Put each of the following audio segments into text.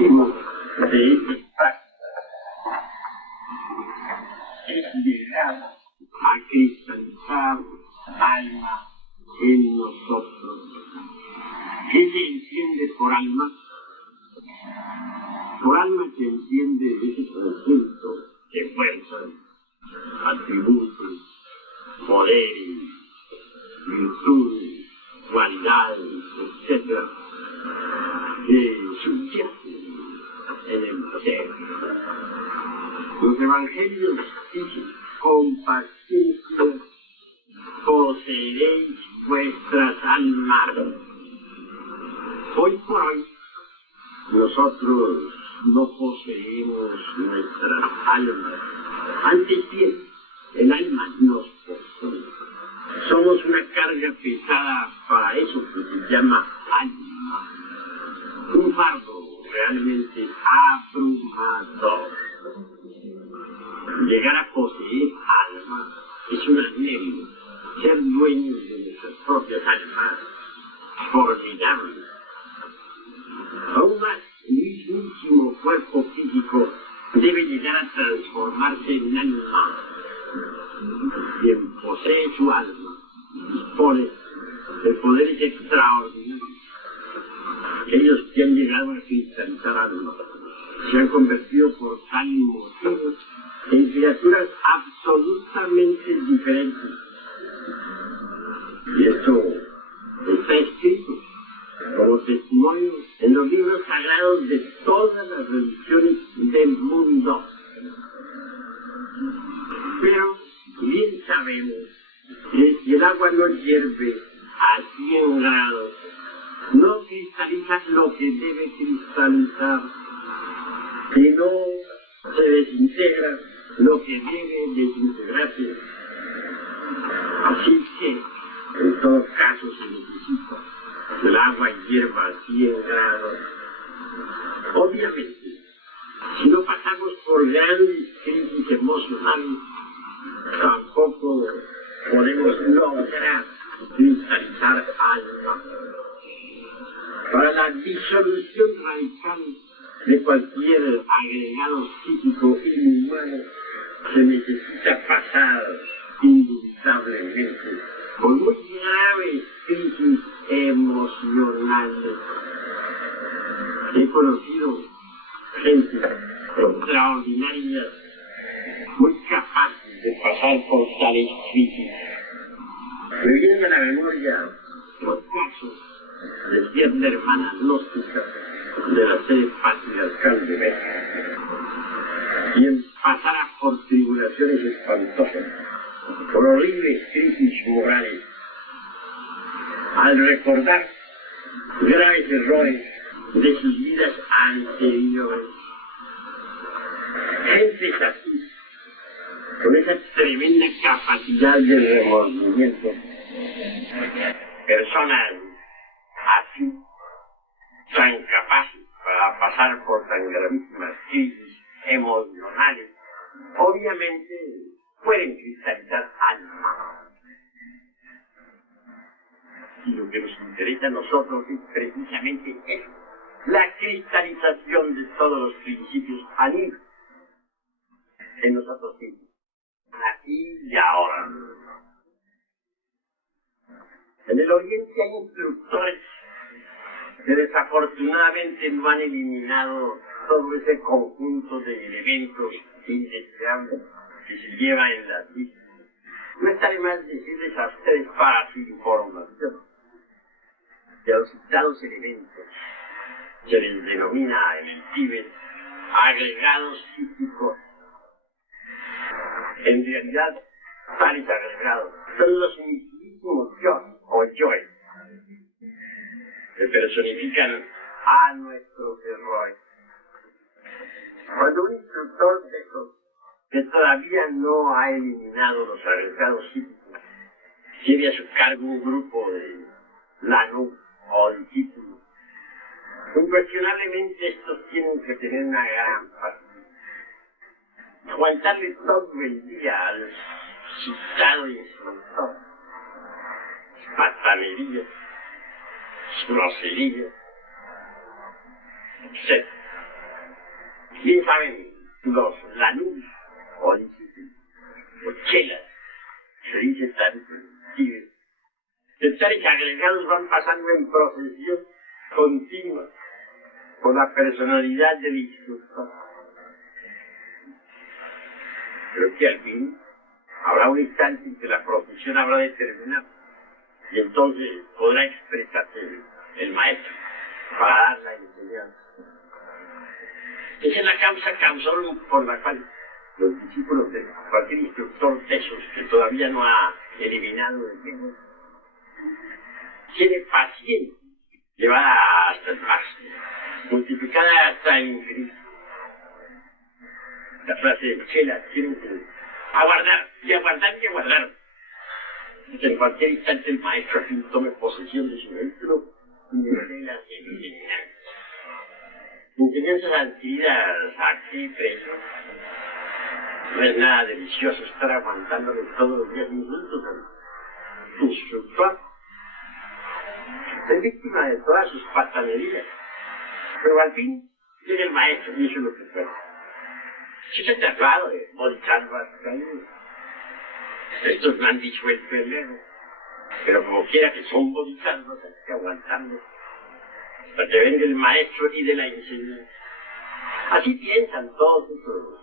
objetivo de estas prácticas es llegar a cristalizar alma en nosotros. ¿Qué se entiende por alma? Por alma se entiende ese conjunto de fuerzas, atributos, poderes, virtudes, cualidades, etc., que subyacen en el ser. Los evangelios dicen: con paciencia poseeréis vuestras almas. Hoy por hoy, nosotros no poseemos nuestras almas. Antes bien, el alma nos posee. Somos una carga pesada para eso que se llama alma. Un fardo realmente abrumador. Llegar a poseer alma es un anhelo. Ser dueños de nuestras propias almas. Formidable. Aún más, el mismísimo cuerpo físico debe llegar a transformarse en alma. Quien posee su alma dispone de poderes extraordinarios. Aquellos que han llegado a cristalizar alma se han convertido por tal motivo en criaturas absolutamente diferentes. Y esto está escrito como testimonio en los libros sagrados de todas las religiones del mundo. Pero bien sabemos que si el agua no hierve a 100 grados, no cristaliza lo que debe cristalizar, y no se desintegra lo que debe desintegrarse. Así que, en todo caso, se necesita que el agua hierva a 100 grados. Obviamente, si no pasamos por grandes crisis emocionales, tampoco podemos lograr cristalizar alma. Para la disolución radical de cualquier agregado psíquico inhumano se necesita pasar indubitablemente por muy graves crisis emocionales. He conocido gente extraordinaria, muy capaces de pasar por tales crisis. Me vienen a la memoria los casos de cierta hermana gnóstica de la sede patriarcal de México, quien pasara por tribulaciones espantosas, por horribles crisis morales, al recordar graves errores de sus vidas anteriores. Gentes así, con esa tremenda capacidad de remordimiento, personas así, tan capaces para pasar por tan gravísimas crisis emocionales, obviamente pueden cristalizar alma. Y lo que nos interesa a nosotros es precisamente eso, la cristalización de todos los principios anímicos en nosotros mismos, aquí y ahora. En el Oriente hay instructores que desafortunadamente no han eliminado todo ese conjunto de elementos indeseables que se lleva en las vidas. No está de más decirles a ustedes para su información que a los citados elementos se les denomina en el Tíbet agregados psíquicos. En realidad, tales agregados son los mismísimos yo o yoes que personifican a nuestros errores. Cuando un instructor de esos que todavía no ha eliminado los agregados psíquicos tiene a su cargo un grupo de lanú o discípulos, incuestionablemente estos tienen que tener una gran paciencia. Aguantarle todo el día al citado instructor, patanerías, groserías, etc. Bien saben los lanús o chelas, se dice tan tibio. Tales agregados van pasando en procesión continua por la personalidad del instructor. Creo que al fin habrá un instante en que la procesión habrá de terminar y entonces podrá expresarse el maestro para dar la enseñanza. Esa es la causa por la cual los discípulos de cualquier instructor de esos que todavía no ha eliminado el tiempo tiene paciencia llevada hasta el máximo, multiplicada hasta el infinito. La frase de Chela tiene que aguardar y aguardar y aguardar. En cualquier instante el maestro aquí tome posesión de su vehículo y le dé las enseñanzas. Enseñanzas adquiridas aquí preso. No es nada delicioso estar aguantándole todos los días insultos al instructor. Es víctima de todas sus patanerías. Pero al fin llega el maestro y hizo lo que fue. Si se ha tratado de bodhisattvas caídos. Estos no han disuelto el ego. Pero como quiera que son bodhisattvas, hay que aguantarlos hasta que venga el maestro y de la enseñanza. Así piensan todos esos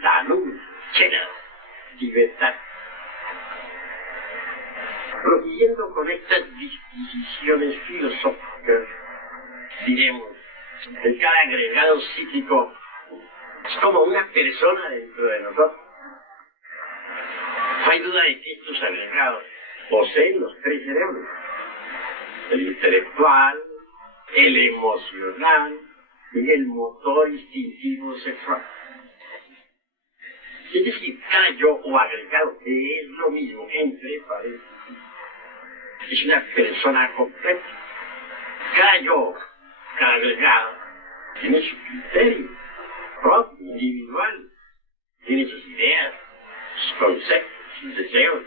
salud, chelas, libertad. Prosiguiendo con estas disquisiciones filosóficas, diremos que cada agregado psíquico es como una persona dentro de nosotros. No hay duda de que estos agregados poseen los tres cerebros: el intelectual, el emocional y el motor instintivo sexual. Es decir, cada yo o agregado, que es lo mismo entre paréntesis, es una persona completa. Cada yo, cada agregado, tiene su criterio propio, individual, tiene sus ideas, sus conceptos, sus deseos,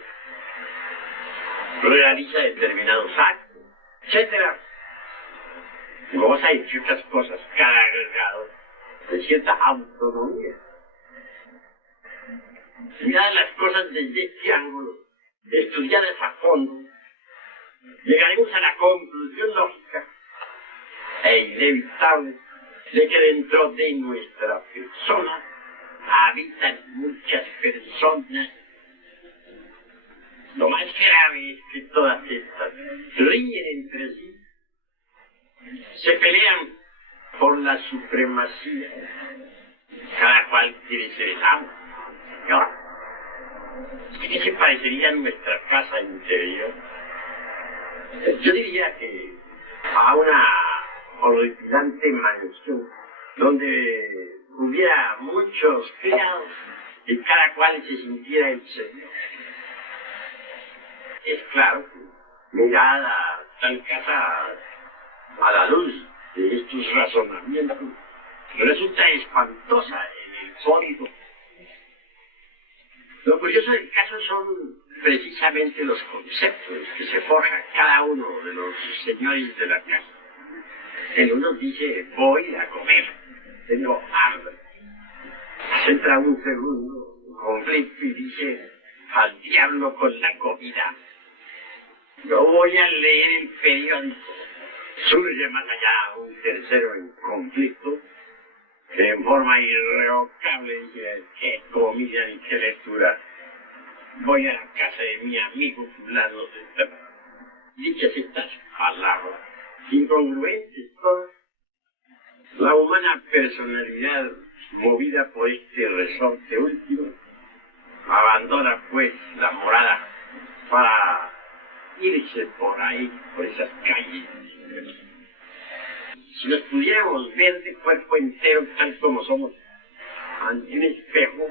realiza determinados actos, etc. Goza, entre otras cosas, cada agregado de cierta autonomía. Miradas las cosas desde este ángulo, estudiadas a fondo, llegaremos a la conclusión lógica e inevitable de que dentro de nuestra persona habitan muchas personas. Lo más grave es que todas estas riñen entre sí, se pelean por la supremacía. Cada cual quiere ser el amo, señor. ¿Qué se parecería a nuestra casa interior? Yo diría que a una horripilante mansión donde hubiera muchos criados y cada cual se sintiera el señor. Es claro que mirada tal casa a la luz de estos razonamientos resulta espantosa en el sólido. Lo curioso del caso son precisamente los conceptos que se forjan cada uno de los señores de la casa. El uno dice, voy a comer, tengo hambre. Entra un segundo conflicto y dice, al diablo con la comida. Yo voy a leer el periódico. Surge más allá un tercero en conflicto, que en forma irrevocable dice, qué comida ni qué lectura. Voy a la casa de mi amigo fulano. Dichas estas palabras, incongruentes todas, la humana personalidad, movida por este resorte último, abandona pues la morada para irse por ahí, por esas calles. Si nos pudiéramos ver de cuerpo entero tal como somos ante un espejo,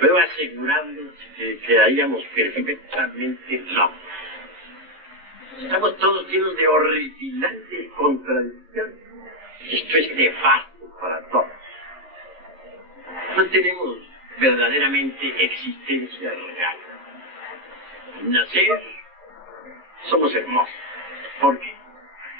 puedo asegurarles que quedaríamos perfectamente locos. Estamos todos llenos de horripilantes contradicciones. Esto es nefasto para todos. No tenemos verdaderamente existencia real. Al nacer somos hermosos. ¿Por qué?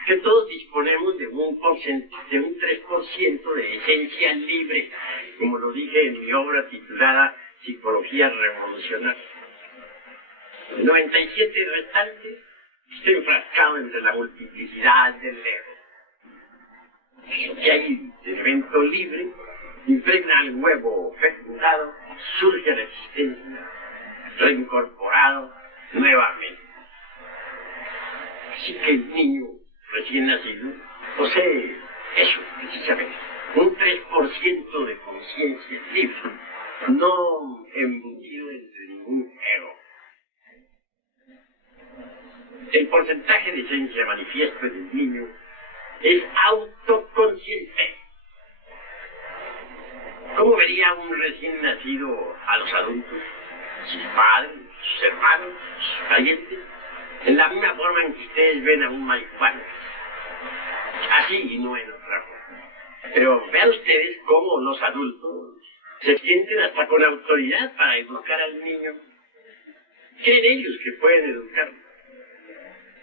que todos disponemos de un 3% de esencia libre, como lo dije en mi obra titulada Psicología Revolucionaria. El 97 restante está enfrascado entre la multiplicidad del ego. Lo que hay de elemento libre impregna al huevo fecundado, surge a la existencia, reincorporado nuevamente. Así que el niño recién nacido posee eso, precisamente, un 3% de conciencia libre, no embutido entre ningún ego. El porcentaje de esencia manifiesto en el niño es autoconsciente. ¿Cómo vería un recién nacido a los adultos, sus padres, sus hermanos, sus parientes? En la misma forma en que ustedes ven a un marihuano. Así y no en otra forma. Pero vean ustedes cómo los adultos se sienten hasta con autoridad para educar al niño. Creen ellos que pueden educarlo.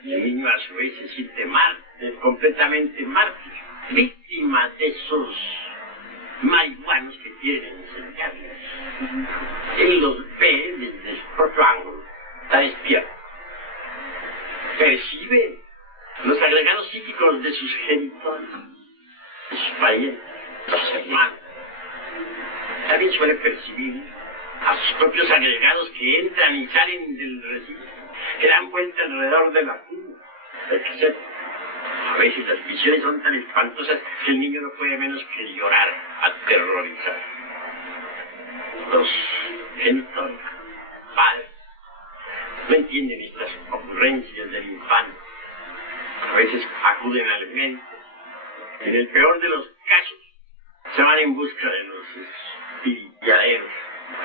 Y el niño a su vez se siente completamente mártir, víctima de esos marihuanos que quieren enseñarles. Él los ve desde su propio ángulo, está despierto. Percibe los agregados psíquicos de sus genitores, de sus parientes, de sus hermanos. También suele percibir a sus propios agregados que entran y salen del recinto, que dan vuelta alrededor de la cuna, etc. A veces las visiones son tan espantosas que el niño no puede menos que llorar, aterrorizado. Los genitores, padres, no entienden estas ocurrencias del infante. A veces acuden al mente. En el peor de los casos, se van en busca de los espiritualeros.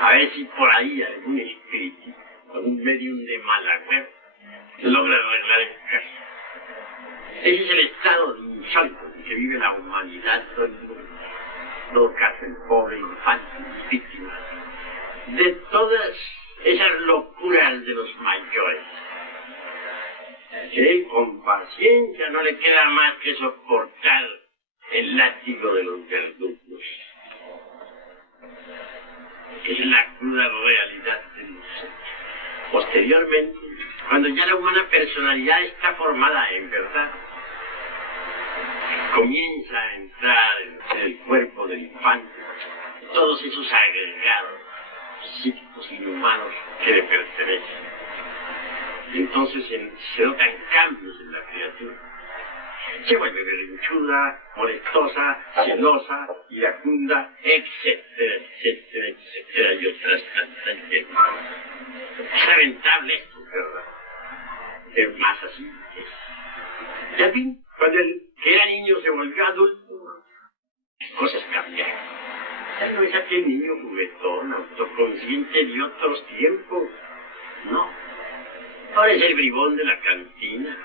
A ver si por ahí algún espíritu, algún medium de malagüero, logra arreglar el caso. Ese es el estado de insólito en que vive la humanidad todo el mundo. En todo caso, el pobre infante, víctima de todas esas locuras de los mayores. Que él con paciencia no le queda más que soportar el látigo de los verdugos. Es la cruda realidad de los hechos. Posteriormente, cuando ya la humana personalidad está formada en verdad, comienza a entrar en el cuerpo del infante todos esos agregados psíquicos inhumanos que le pertenecen. Y entonces se notan cambios en la criatura. Se vuelve berrinchuda, molestosa, celosa, iracunda, etcétera, etcétera, etcétera, y otras tantas cosas. Es lamentable esto, ¿verdad? Pero más así es. Y al fin, cuando el que era niño se volvió adulto, las cosas cambiaron. Ya no es aquel niño juguetón, autoconsciente de otros tiempos. No. Ahora es el bribón de la cantina,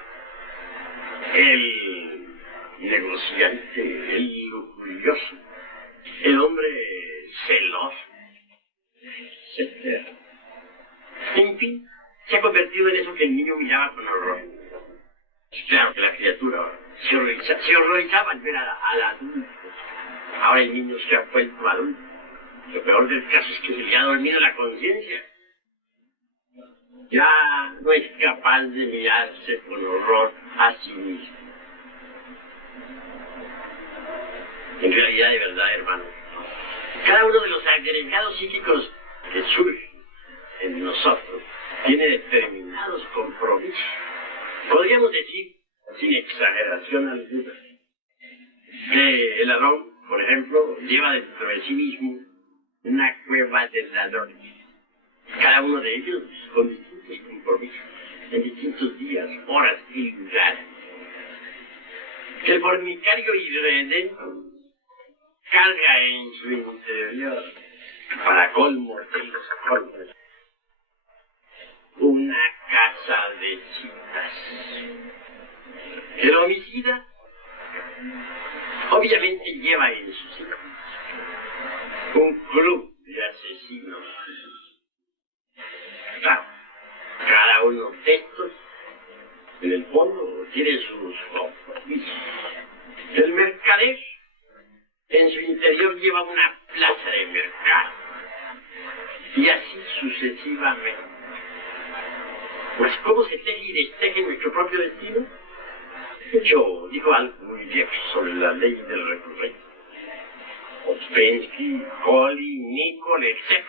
el negociante, el lujurioso, el hombre celoso, etc. En fin, se ha convertido en eso que el niño miraba con horror. Claro que la criatura se horrorizaba al ver al adulto. Ahora el niño se ha vuelto adulto. Lo peor del caso es que se le ha dormido la conciencia. Ya no es capaz de mirarse con horror a sí mismo. En realidad, de verdad, hermanos, cada uno de los agregados psíquicos que surgen en nosotros tiene determinados compromisos. Podríamos decir, sin exageración alguna, que el ladrón, por ejemplo, lleva dentro de sí mismo una cueva de ladrones. Cada uno de ellos con distintos compromisos, en distintos días, horas y lugares. El fornicario irredento carga en su interior, para colmo de los colmos, una casa de citas. El homicida obviamente lleva en su seno un club de asesinos. Claro, cada uno de estos, en el fondo, tiene sus compromisos. interior lleva una plaza de mercado. Y así sucesivamente. Pues, ¿cómo se teje y desteje nuestro propio destino? Yo digo algo muy viejo sobre la ley del recurrente. Ouspensky, Colli, Nicol, etc.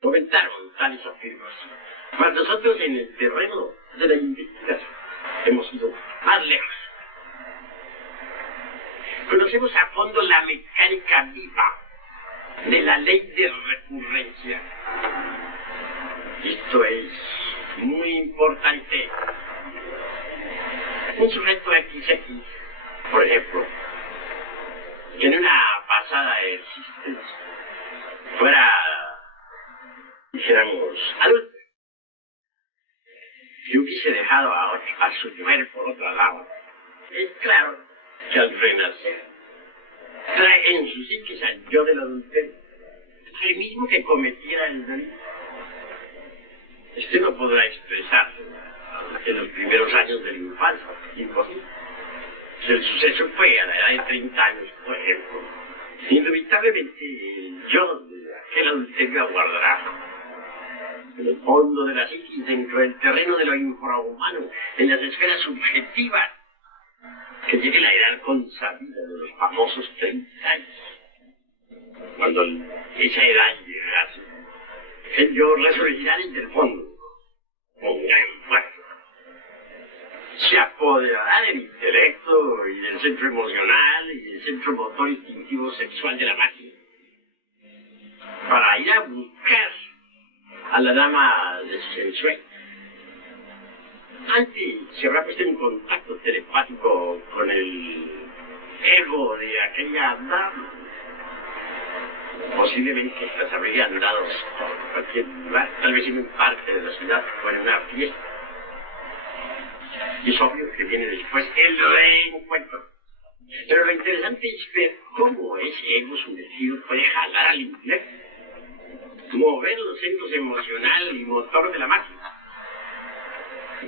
comentaron tales afirmaciones. Mas nosotros en el terreno de la investigación hemos ido más lejos. Conocemos a fondo la mecánica viva de la ley de recurrencia. Esto es muy importante. Un sujeto XX, por ejemplo, que en una pasada existencia fuera, dijéramos, adulto, y hubiese dejado a su mujer por otro lado, es claro que al renacer trae en su psiquis al yo del adulterio, el mismo que cometiera el delito. Este no podrá expresarse en los primeros años de la infancia, imposible. Si el suceso fue a la edad de 30 años, por ejemplo, inevitablemente el yo de aquel adulterio aguardará en el fondo de la psiquis, dentro del terreno de lo infrahumano, en las esferas subjetivas, que llegue la edad consabida de los famosos 30 años. Cuando esa edad llegase, el yo resurgirá desde el fondo, con gran fuerza. Se apoderará del intelecto y del centro emocional y del centro motor instintivo sexual de la máquina, para ir a buscar a la dama de su ensueño. Antes se habrá puesto en contacto telepático con el ego de aquella dama. Posiblemente estas habrían dado por cualquier lugar, tal vez en un parque de la ciudad o en una fiesta. Y es obvio que viene después el reencuentro. Pero lo interesante es ver cómo ese ego sumergido puede jalar al intelecto, mover los centros emocional y motor de la máquina,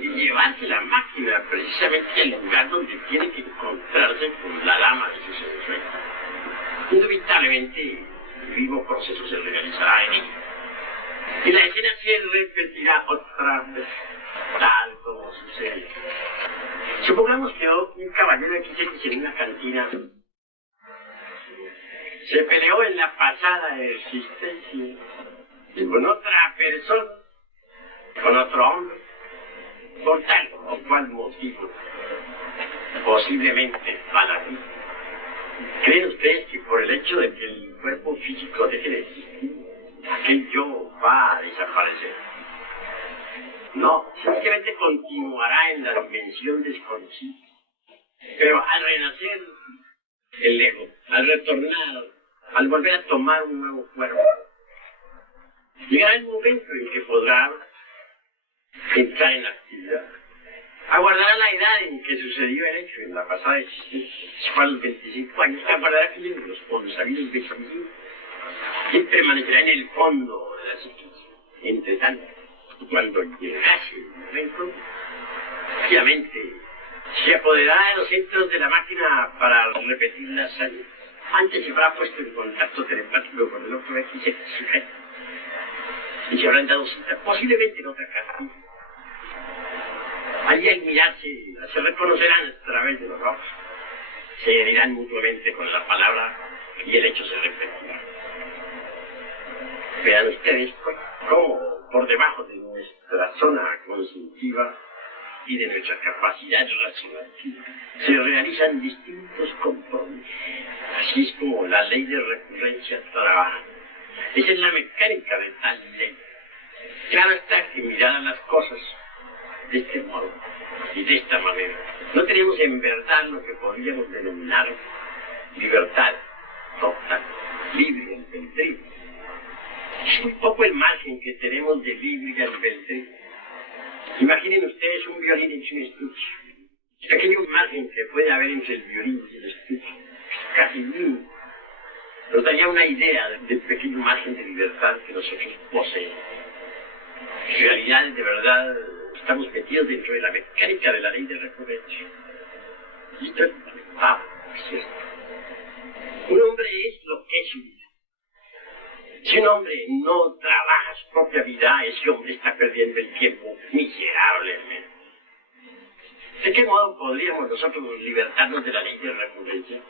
y llevarse la máquina precisamente al lugar donde tiene que encontrarse con la dama de sus ensueños. Inevitablemente, el mismo proceso se realizará en ella. Y la escena se repetirá otra vez, tal como sucede. Supongamos que un caballero XX en una cantina se peleó en la pasada existencia y con otra persona, con otro hombre, por tal o cual motivo, posiblemente para mí. ¿Creen ustedes que por el hecho de que el cuerpo físico deje de existir, aquel yo va a desaparecer? No, sencillamente continuará en la dimensión desconocida. Pero al renacer el ego, al retornar, al volver a tomar un nuevo cuerpo, llegará el momento en que podrá entrar en la actividad. Aguardará la edad en que sucedió el hecho en la pasada existencia. Si fue a los 25 años, aguardará que lleguen los consabidos 25. Y permanecerá en el fondo de la psiquis. Entre tanto, cuando llegase el momento, obviamente se apoderará de los centros de la máquina para repetir la salida. Antes se habrá puesto en contacto telepático con el otro XX sujeto. Y se habrán dado cita, posiblemente en otra casa. Allí al mirarse, se reconocerán a través de los ojos. Se herirán mutuamente con la palabra y el hecho se repetirá. Vean ustedes cómo por debajo de nuestra zona consultiva y de nuestra capacidad racional se realizan distintos compromisos. Así es como la ley de recurrencia trabaja. Esa es la mecánica de tal ley. Claro está que miradas las cosas de este modo y de esta manera, no tenemos en verdad lo que podríamos denominar libertad total, libre albedrío. Es muy poco el margen que tenemos de libre albedrío. Imaginen ustedes un violín en su estuche. El pequeño margen que puede haber entre el violín y el estuche, casi mínimo, nos daría una idea del pequeño margen de libertad que nosotros poseemos. En realidad, de verdad, estamos metidos dentro de la mecánica de la ley de recurrencia. Y esto es cierto. es lo que es su vida. Si un hombre no trabaja su propia vida, ese hombre está perdiendo el tiempo miserablemente. ¿De qué modo podríamos nosotros libertarnos de la ley de recurrencia?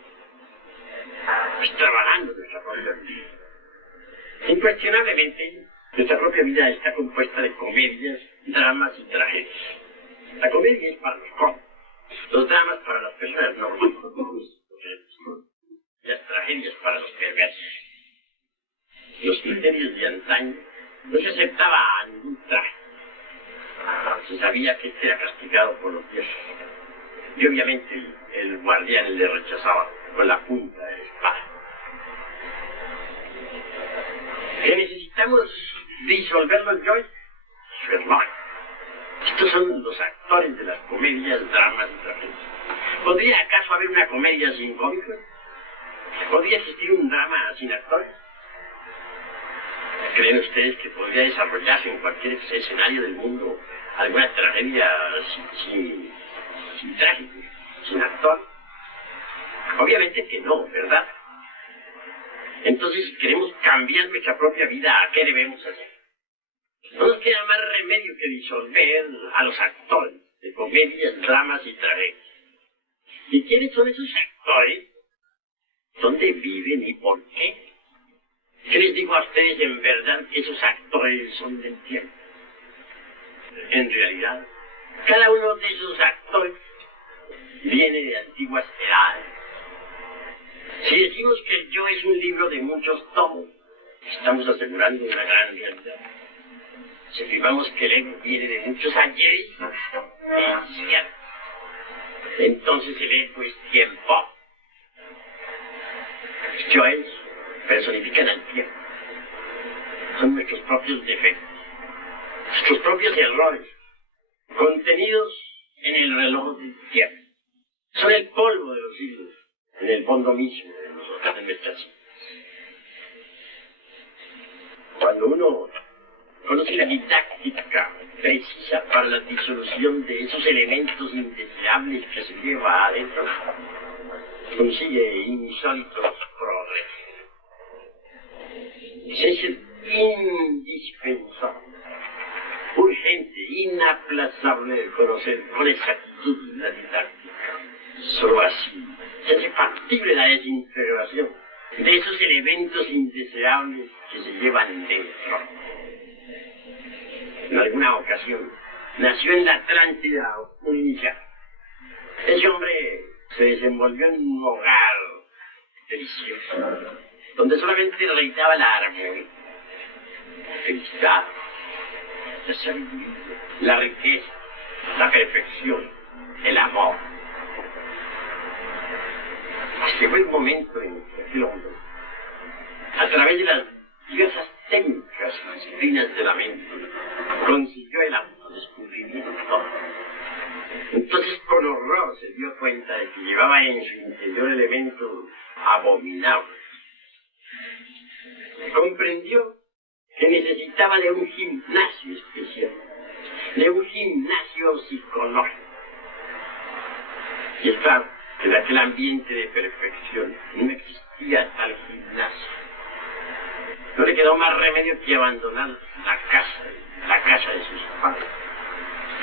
Pues trabajando nuestra propia vida. Incuestionablemente, nuestra propia vida está compuesta de comedias, dramas y tragedias. La comedia es para los cómicos, los dramas para las personas normales, las tragedias para los perversos. Los criterios de antaño no se aceptaba a ningún traje. Se sabía que este era castigado por los dioses. Y obviamente el guardián le rechazaba con la punta de la espada. Que necesitamos disolver los yoes, eso es lógico. Estos son los actores de las comedias, dramas y tragedias. ¿Podría acaso haber una comedia sin cómicos? ¿Podría existir un drama sin actores? ¿Creen ustedes que podría desarrollarse en cualquier escenario del mundo alguna tragedia sin trágico, sin actor? Obviamente que no, ¿verdad? Entonces, si queremos cambiar nuestra propia vida, ¿a qué debemos hacer? No nos queda más remedio que disolver a los actores de comedias, dramas y tragedias. ¿Y quiénes son esos actores? ¿Dónde viven y por qué? ¿Qué les digo a ustedes en verdad que esos actores son del tiempo? En realidad, cada uno de esos actores viene de antiguas edades. Si decimos que el yo es un libro de muchos tomos, estamos asegurando una gran realidad. Si afirmamos que el ego viene de muchos ayeres, es cierto. Entonces el ego es tiempo. Los yoes personifican al tiempo. Son nuestros propios defectos, nuestros propios errores, contenidos en el reloj del tiempo. Son el polvo de los siglos, en el fondo mismo de nosotros, de nuestras vidas. Cuando uno conoce la didáctica precisa para la disolución de esos elementos indeseables que se lleva adentro, consigue insólitos progresos. Es indispensable, urgente, inaplazable de conocer con exactitud la didáctica. Solo así se hace factible la desintegración de esos elementos indeseables que se llevan dentro. En alguna ocasión nació en la Atlántida un iniciado. Ese hombre se desenvolvió en un hogar delicioso, donde solamente reitaba la armonía, la felicidad, la sabiduría, la riqueza, la perfección, el amor. Llegó el momento en que aquel hombre, a través de las diversas técnicas y disciplinas de la mente, consiguió el autodescubrimiento. Entonces con horror se dio cuenta de que llevaba en su interior elementos abominables. Comprendió que necesitaba de un gimnasio especial, de un gimnasio psicológico. Y es claro, en aquel ambiente de perfección no existía tal gimnasio. No le quedó más remedio que abandonar la casa de sus padres,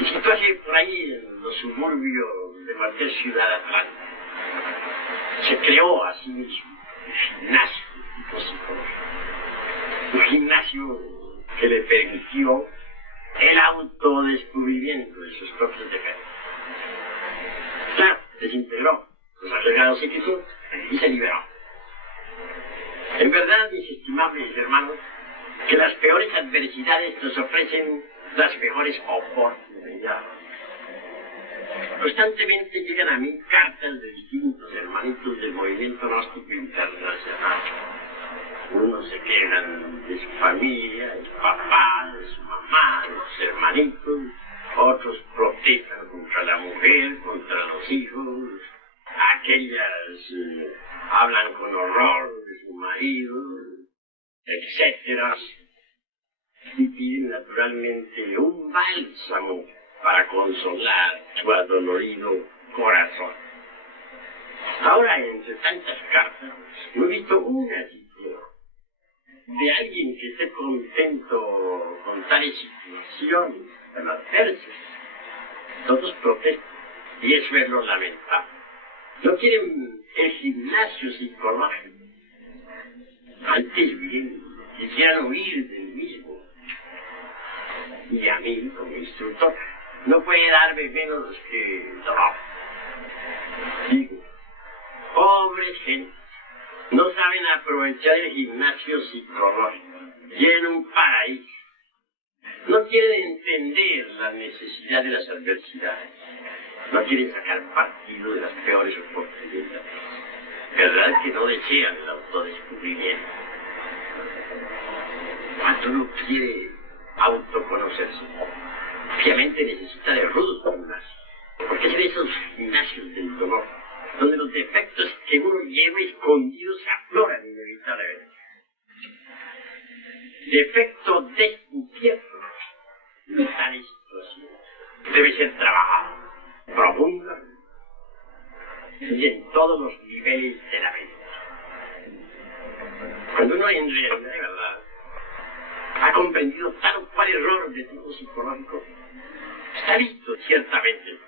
y situarse por ahí en los suburbios de cualquier ciudad atlántica. Se creó así mismo un gimnasio tipo psicológico, un gimnasio que le permitió el autodescubrimiento de sus propios defectos. Claro, desintegró los agregados psíquicos y se liberó. En verdad, mis estimables hermanos, que las peores adversidades nos ofrecen las mejores oportunidades. Constantemente llegan a mí cartas de distintos hermanitos del movimiento gnóstico internacional. Unos se quejan de su familia, de su papá, de su mamá, de sus hermanitos. Otros protestan contra la mujer, contra los hijos. Aquellas hablan con horror de su marido, etc. Y piden naturalmente un bálsamo para consolar su adolorido corazón. Ahora, entre tantas cartas, no he visto una siquiera de alguien que esté contento con tales situaciones tan adversas. Todos protestan, y eso es lo lamentable. No quieren el gimnasio psicológico. Antes bien, quisieran huir del mismo. Y a mí, como instructor, no puede darme menos que dolor. Digo, pobres gentes, no saben aprovechar el gimnasio psicológico. Quieren un paraíso. No quieren entender la necesidad de las adversidades. No quieren sacar partido de las peores oportunidades. ¿Verdad que no desean el autodescubrimiento? Cuando uno quiere autoconocerse, obviamente necesita de rudos gimnasios. Porque es en esos gimnasios del dolor donde los defectos que uno lleva escondidos se afloran inevitablemente. Defecto descubierto en tales situaciones debe ser trabajado profundamente y en todos los niveles de la mente. Cuando uno en realidad, de verdad, ha comprendido tal o cual error de tipo psicológico, está listo ciertamente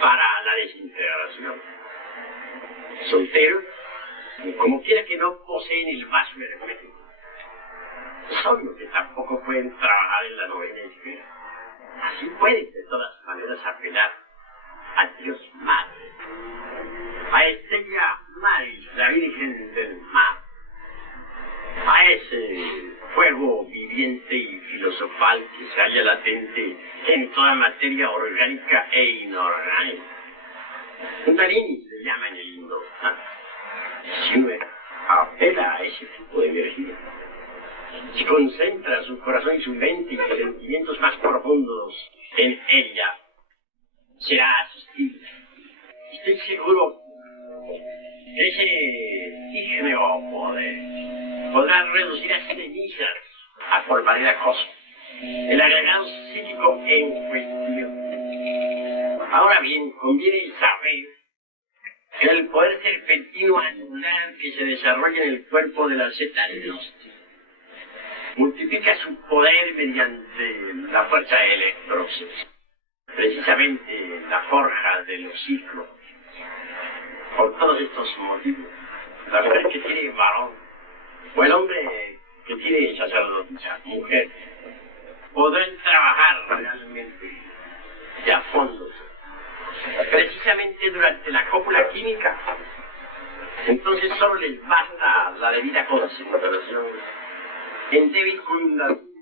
para la desintegración. Solteros, como quiera que no poseen el vaso hermético, son los que tampoco pueden trabajar en la novena esfera. Así pueden de todas maneras apelar a Dios Madre, a Estrella Maris, la Virgen del Mar, a ese fuego viviente y filosofal que se halla latente en toda materia orgánica e inorgánica. Kundalini se llama en el himno. Si uno apela a ese tipo de energía, si concentra su corazón y su mente y sus sentimientos más profundos en ella, será asistible. Estoy seguro que ese ígneo poder podrá reducir a cenizas a polvareda cósmica el agregado psíquico en cuestión. Ahora bien, conviene saber que el poder serpentino anular que se desarrolla en el cuerpo de la zeta gnóstica multiplica su poder mediante la fuerza electróxis, precisamente la forja de los ciclos. Por todos estos motivos, la mujer que tiene varón, o el hombre que tiene sacerdotisa, mujer, podrán trabajar realmente y a fondo, precisamente durante la cópula química. Entonces solo les basta la debida concentración en débil Kundalini.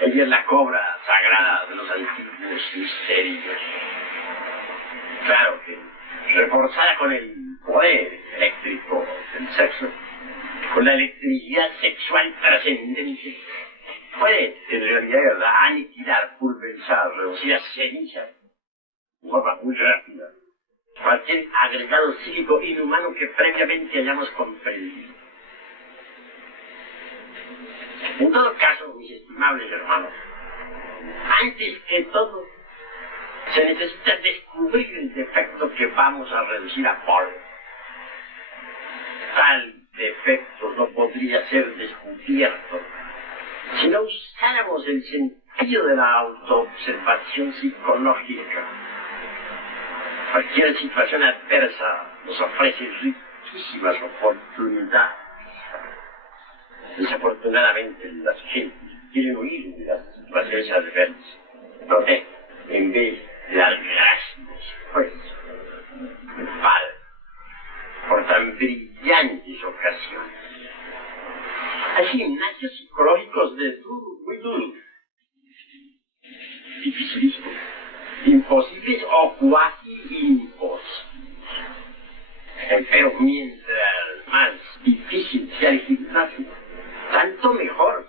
Ella es la cobra sagrada de los antiguos misterios. Claro que, reforzada con el poder eléctrico del sexo, con la electricidad sexual trascendente, puede, en realidad, ¿verdad?, aniquilar, pulverizar, reducir a cenizas de forma muy rápida cualquier agregado psíquico inhumano que previamente hayamos comprendido. En todo caso, mis estimables hermanos, antes que todo, se necesita descubrir el defecto que vamos a reducir a polvo. Tal defecto no podría ser descubierto si no usáramos el sentido de la autoobservación psicológica. Cualquier situación adversa nos ofrece riquísimas oportunidades. Desafortunadamente, las gentes quieren huir de las situaciones adversas. Protestan en vez de dar gracias, pues, Padre, por tan brillantes ocasiones. Hay gimnasios psicológicos de duro, muy duros, dificilísimos, imposibles o cuasi imposibles. Pero mientras más difícil sea el gimnasio, tanto mejor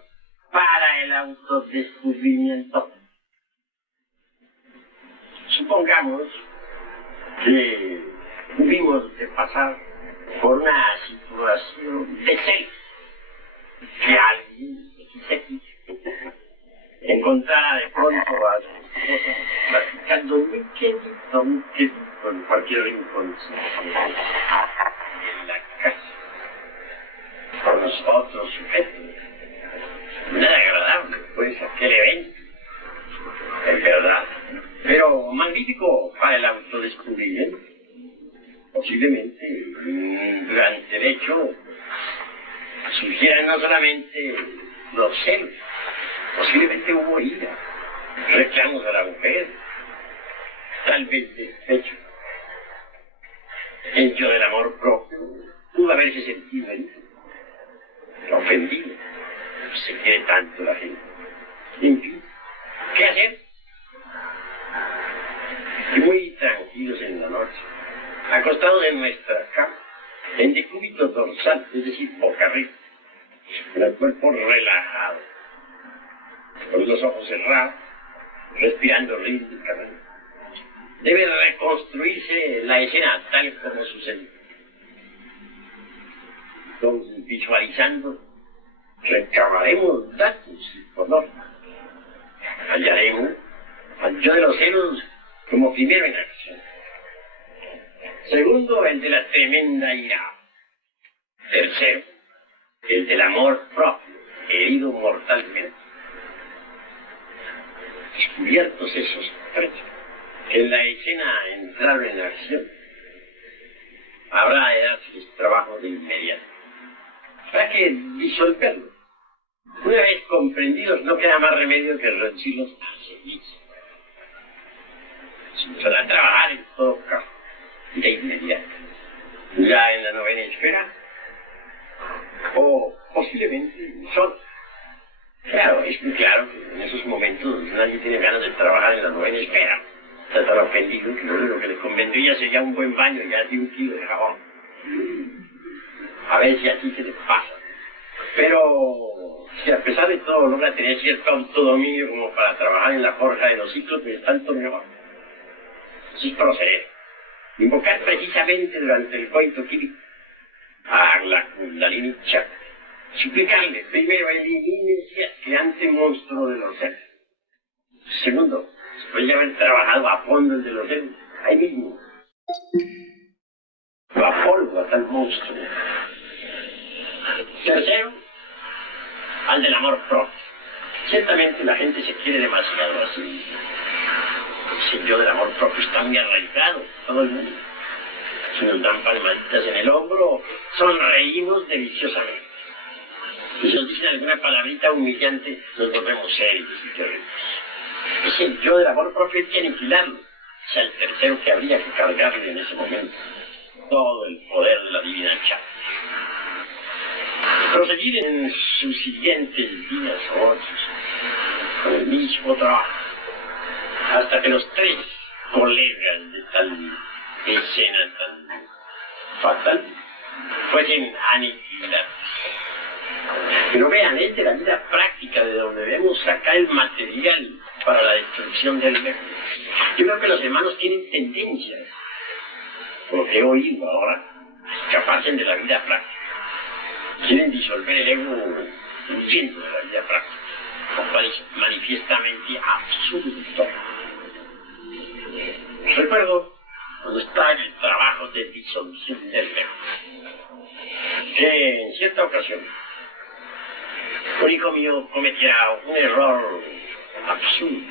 para el autodescubrimiento. Supongamos que tuvimos de pasar por una situación de celos, que alguien XX encontrara de pronto a su esposa platicando muy quedito con cualquier rincón en la casa, con los otros sujetos. Nada agradable, pues, aquel evento, es verdad, pero magnífico para el autodescubrimiento. Posiblemente, durante el hecho, surgieran no solamente los celos, posiblemente hubo ira, reclamos a la mujer, tal vez despecho. El yo del amor propio pudo haberse sentido herido, ofendido. Se quiere tanto la gente. En fin, ¿qué hacer? Y muy tranquilos en la noche, acostados en nuestra cama, en decúbito dorsal, es decir, boca arriba, con el cuerpo relajado, con los ojos cerrados, respirando rítmicamente. Debe reconstruirse la escena tal como sucedió. Entonces, visualizando, recabaremos datos y color. Hallaremos al yo de los celos como primero en acción. Segundo, el de la tremenda ira. Tercero, el del amor propio, herido mortalmente. Descubiertos esos tres, que en la escena entraron en acción, habrá de darse trabajo de inmediato. Habrá que disolverlo. Una vez comprendidos, no queda más remedio que reducirlos a seguir. Se empezará a trabajar en todo caso, de inmediato. Ya en la novena esfera, o posiblemente solo. Claro, es muy claro que en esos momentos nadie tiene ganas de trabajar en la novena esfera. Está tan ofendido que lo único que le convendría sería un buen baño y así 1 kilo de jabón. A ver si así se le pasa. Pero si a pesar de todo logra tener cierto autodominio como para trabajar en la forja de los ciclos, pues tanto mejor. Así proceder. Invocar precisamente durante el coito químico a la Kundalini Chakra. Suplicarle, primero, elimine ese asqueante monstruo de los seres. Segundo, después de haber trabajado a fondo el de los seres, ahí mismo, lo apolvo a tal monstruo. Tercero, al del amor propio. Ciertamente la gente se quiere demasiado así. El yo del amor propio está muy arraigado, todo el mundo. Si nos dan palmaditas en el hombro, sonreímos deliciosamente. Y si nos dicen alguna palabrita humillante, nos volvemos serios y terribles. Es el yo del amor propio que hay que aniquilarlo. Es el tercero que habría que cargarle en ese momento. Todo el poder de la divina chakra. Proseguir en sus siguientes días o otros con el mismo trabajo, hasta que los tres colegas de tal escena tan fatal fuesen aniquilados. Pero vean, es de la vida práctica de donde debemos sacar el material para la destrucción del ego. Yo creo que los hermanos tienen tendencias, por lo que he oído ahora, a escaparse de la vida práctica. Quieren disolver el ego huyendo de la vida práctica, lo cual es manifiestamente absurdo. Recuerdo cuando estaba en el trabajo de disolución del ego, que en cierta ocasión un hijo mío cometiera un error absurdo.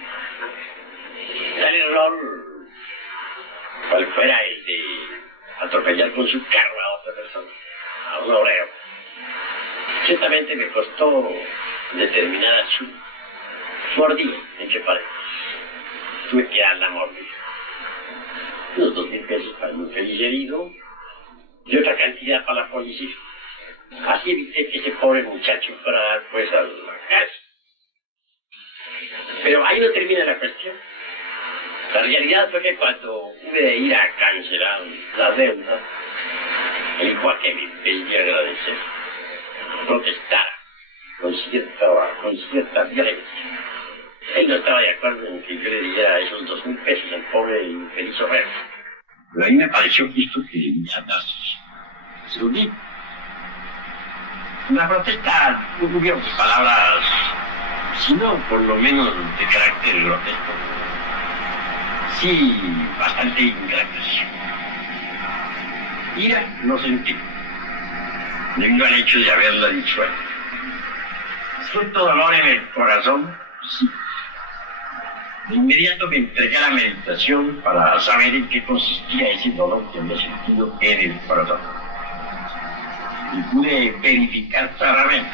Tal error cual fuera el de atropellar con su carro a otra persona, a un obrero. Ciertamente me costó determinada suma. Mordí, entre paréntesis. Tuve que dar la mordida. Unos 2.000 pesos para el infeliz herido y otra cantidad para la policía. Así evité que ese pobre muchacho fuera a dar pues a la casa. Pero ahí no termina la cuestión. La realidad fue que cuando hube de ir a cancelar la deuda, el igual que me pedía agradecer, protestara con cierta violencia. Él no estaba de acuerdo en que yo le diera esos 2.000 pesos al pobre infeliz obrero. Pero a mí me pareció justo que me atase. Se lo di. La protesta no tuvieron palabras, sino por lo menos de carácter grotesco. Sí, bastante ingratos. Ira no sentí, debido al hecho de haberla disuelto. Siento dolor en el corazón, sí. De inmediato me entregué a la meditación para saber en qué consistía ese dolor que había sentido en el corazón. Y pude verificar claramente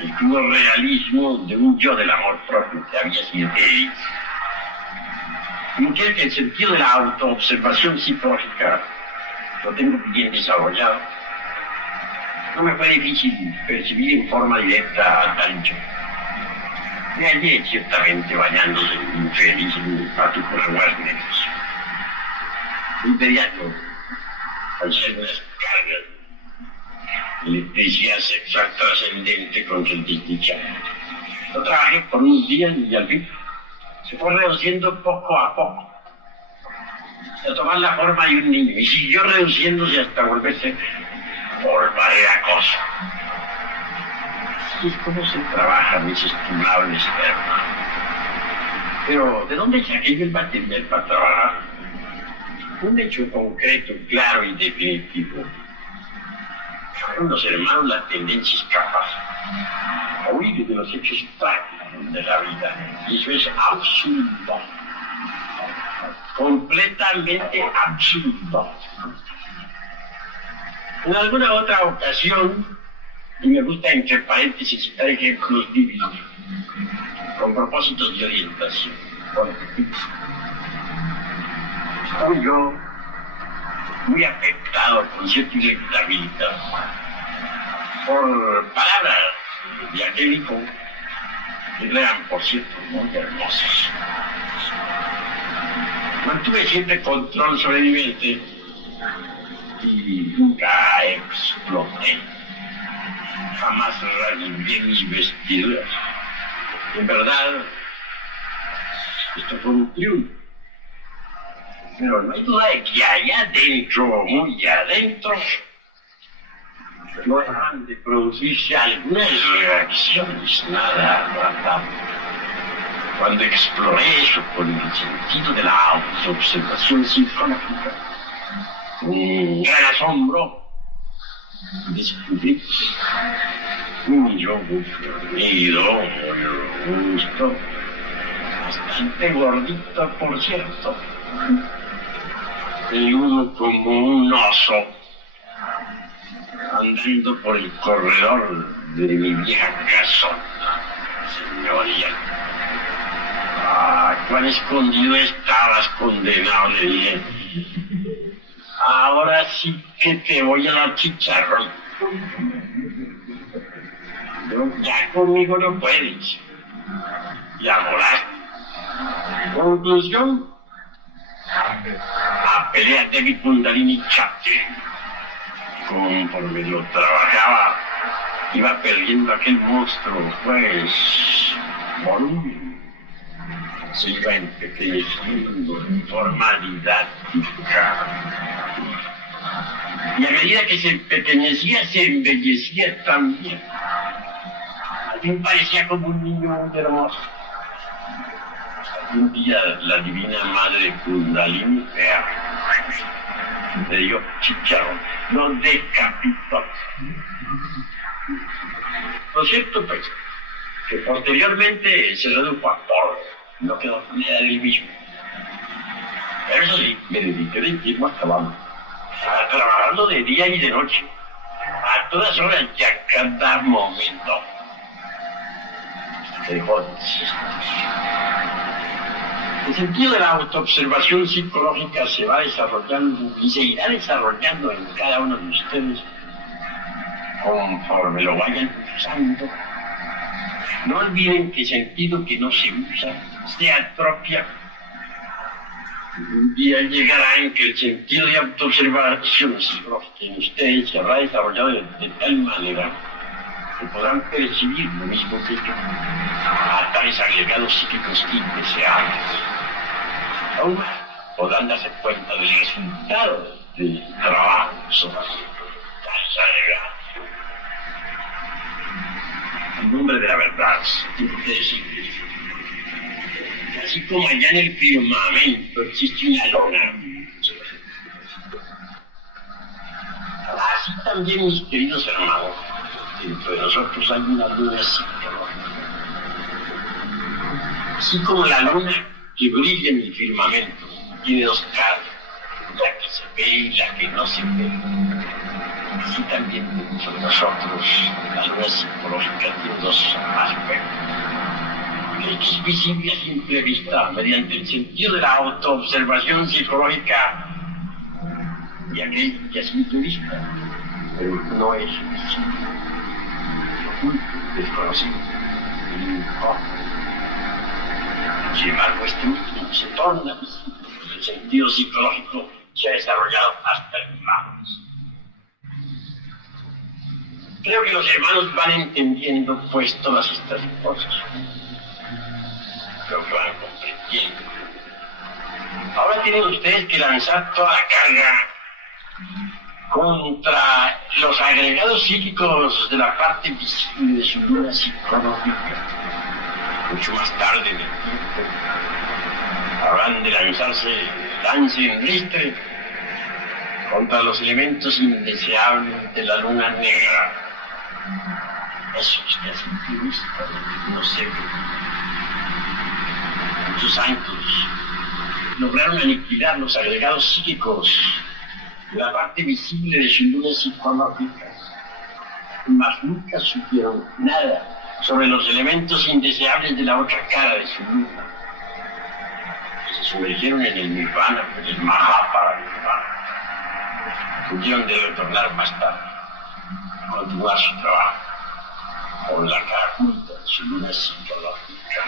el crudo realismo de un yo del amor propio que había sido herido. Mujer que el sentido de la autoobservación psicológica lo tengo bien desarrollado. No me fue difícil percibir en forma directa tal hecho. Me hallé ciertamente bañándose infeliz en un particular negros. De inmediato, al ser una descarga, electricidad sexual trascendente contra el desdichado. Lo trabajé por unos días y al fin se fue reduciendo poco a poco, a tomar la forma de un niño, y siguió reduciéndose hasta volverse por cosa. Así es como se trabaja, mis estimables hermanos. Pero, ¿de dónde saqué yo el material para trabajar? Un hecho concreto, claro y definitivo. Fueron los hermanos las tendencias capaces a huir de los hechos prácticos de la vida. Y eso es absurdo. Completamente absurdo. En alguna otra ocasión, y me gusta entre paréntesis citar ejemplos vívidos, con propósitos de orientación. Estoy yo muy afectado con cierta irritabilidad por palabras de aquel hijo que eran, por cierto, muy hermosos. Mantuve siempre control sobre mi mente y nunca exploté. Jamás rasgué mis vestiduras. En verdad, esto fue un triunfo. Pero no hay duda de que allá adentro, muy adentro, no dejan de producirse algunas reacciones nada agradables. Cuando exploré eso con el sentido de la autoobservación psicológica, un gran asombro, descubrí un yo muy fornido, muy robusto, bastante gordito, por cierto, peludo como un oso, andando por el corredor de mi vieja casona, señoría. Ah, cuán escondido estabas, condenado, le dije. Ahora sí que te voy a dar chicharrón. Pero ya conmigo no puedes. Ya volaste. Conclusión, apéate mi Kundalini Chakra. Conforme lo trabajaba, iba perdiendo aquel monstruo, pues, volumen. Se iba empequeñeciendo en forma didáctica. Y a medida que se empequeñecía, se embellecía también. Al fin parecía como un niño muy hermoso. Un día la divina madre Kundalini le dio chicharrón, lo decapitó. Lo cierto, pues, que posteriormente se redujo a polvo. No quedó nada del mismo. Pero eso sí, me dediqué de tiempo a trabajo, trabajando de día y de noche, a todas horas y a cada momento. Se dejó de existir. El sentido de la autoobservación psicológica se va desarrollando y seguirá desarrollando en cada uno de ustedes conforme lo vayan usando. No olviden que el sentido que no se usa se atropia. Un día llegará en que el sentido de autoobservación psicológica en ustedes se habrá desarrollado de tal manera que podrán percibir lo mismo que yo a tales agregados psíquicos indeseables. Aún más, podrán darse cuenta del resultado del trabajo sobre tales agregados. En nombre de la verdad, ustedes así como allá en el firmamento existe una luna, así también, mis queridos hermanos, dentro de nosotros hay una luna psicológica. Así como la luna que brilla en el firmamento tiene dos caras, la que se ve y la que no se ve. Así también dentro de nosotros la luna psicológica tiene dos aspectos. El que es visible a simple vista mediante el sentido de la autoobservación psicológica y aquel que a simple vista, pero no es visible, oculto, desconocido, incógnito. Sin embargo, este último se torna visible. El sentido psicológico se ha desarrollado hasta el vamos. Creo que los hermanos van entendiendo pues todas estas cosas. Creo que van comprendiendo. Ahora tienen ustedes que lanzar toda la carga contra los agregados psíquicos de la parte visible de su luna psicológica. Mucho más tarde en el tiempo habrán de lance en ristre contra los elementos indeseables de la luna negra. Esos que a simple vista no se ven. Muchos santos lograron aniquilar los agregados psíquicos de la parte visible de su luna psicológica, mas nunca supieron nada sobre los elementos indeseables de la otra cara de su luna, que se sumergieron en el nirvana, en el Mahaparanirvana. Tuvieron de retornar más tarde, a continuar su trabajo con la cara oculta de su luna psicológica.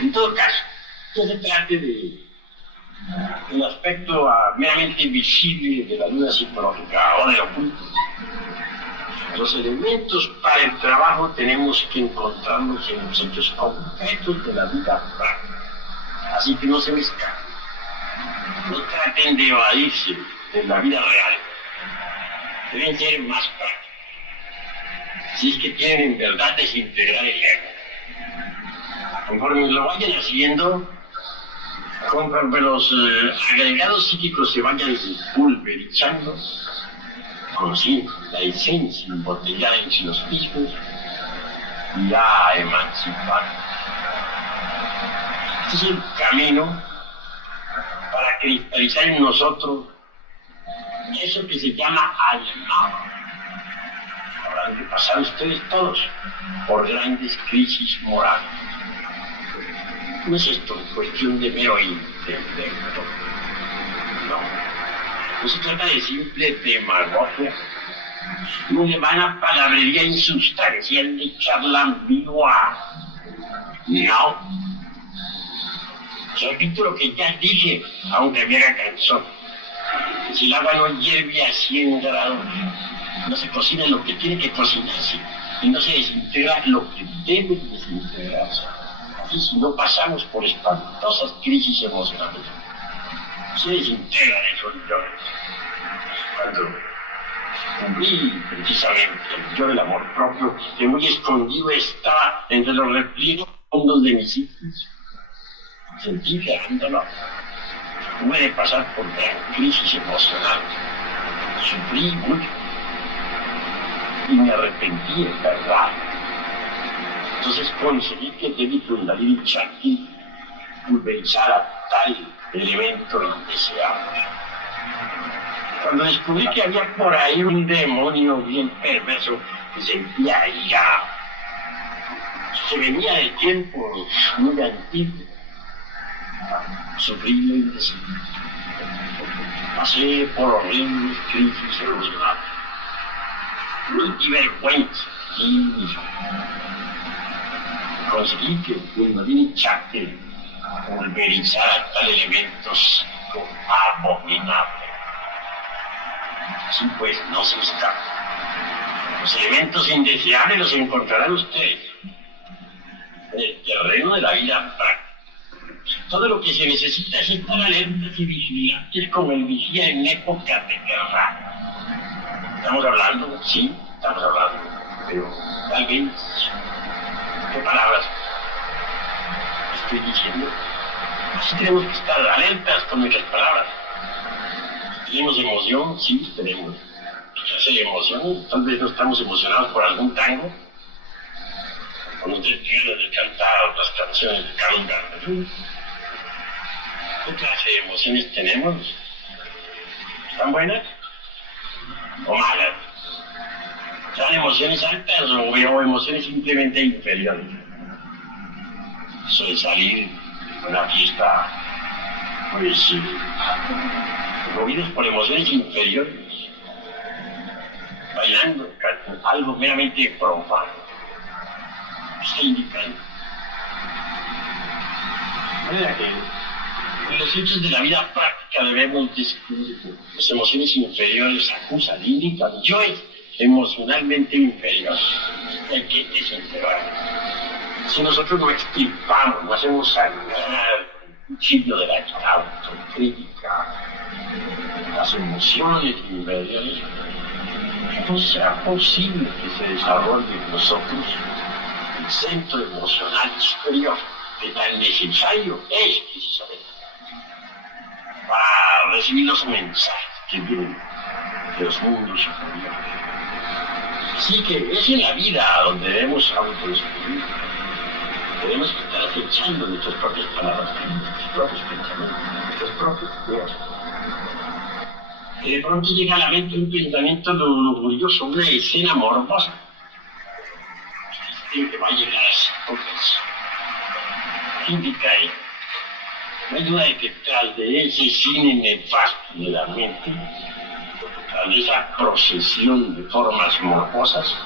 En todo caso, que se trate del aspecto meramente visible de la luna psicológica o del oculto. Los elementos para el trabajo tenemos que encontrarlos en los hechos concretos de la vida práctica. Así que no se me escapen. No traten de evadirse de la vida real. Deben ser más prácticos. Si es que quieren en verdad desintegrar el ego. Conforme lo vayan haciendo, conforme los agregados psíquicos se vayan pulverizando, consigue la esencia embotellada en sí los mismos y a emancipar. Este es el camino para cristalizar en nosotros eso que se llama alma. Habrán de pasar ustedes todos por grandes crisis morales. No es esto cuestión de mero intelecto. No se trata de simple demagogia, no de vana palabrería insustancial de charla ambigua. No. Repito lo que ya dije, aunque me haga cansón. Si el agua no hierve a 100 grados, no se cocina lo que tiene que cocinarse y no se desintegra lo que debe desintegrarse. Así si no pasamos por espantosas crisis emocionales, se desintegran esos lloros. Cuando descubrí precisamente el yo del amor propio, que muy escondido estaba entre los repliegues fondos de mis hijos, sentí dejándolo. Tuve de pasar por gran crisis emocional. Sufrí mucho y me arrepentí, es verdad. Entonces conseguí que Devi Kundalini Shakti pulverizara tal elemento indeseable. Cuando descubrí que había por ahí un demonio bien perverso que sentía ira, se venía de tiempos muy antiguos, sufrí lo indecible. Pasé por horribles crisis emocionales. Sentí vergüenza y conseguí que Kundalini Shakti pulverizara tal elemento psíquico abominable. Así pues, no se escapan. Los elementos indeseables los encontrarán ustedes en el terreno de la vida práctica. Todo lo que se necesita es estar alertas y vigilantes como el vigía en época de guerra. ¿Estamos hablando? Sí, estamos hablando. Pero tal vez, ¿qué palabras? estoy diciendo. Así tenemos que estar alertas con nuestras palabras. ¿Tenemos emoción? Sí, tenemos. ¿Qué clase de emoción? Tal vez no estamos emocionados por algún tango. O nos desviamos de cantar otras canciones de Carlos Gardel. ¿Qué clase de emociones tenemos? ¿Están buenas o malas? ¿Son emociones altas o emociones simplemente inferiores? Eso de salir de una fiesta, pues, movidos por emociones inferiores, bailando algo meramente profano, está indicando. Mira que en los hechos de la vida práctica debemos descubrir que las emociones inferiores acusan, indican, yo es emocionalmente inferior, el que es inferior. Si nosotros no extirpamos, no hacemos sanar el cuchillo de la autocrítica, las emociones inferiores, entonces será posible que se desarrolle en nosotros el centro emocional superior, que tan necesario es precisamente para recibir los mensajes que vienen de los mundos superiores. Así que es en la vida donde debemos autodescubrir. Tenemos que estar acechando nuestras propias palabras, nuestros propios pensamientos, nuestras propias ideas. De pronto llega a la mente un pensamiento lujurioso, una escena morbosa. Usted que va a llegar así, pues, ¿qué indica ahí? No hay duda de que tras de ese cine nefasto de la mente, tras de esa procesión de formas morbosas,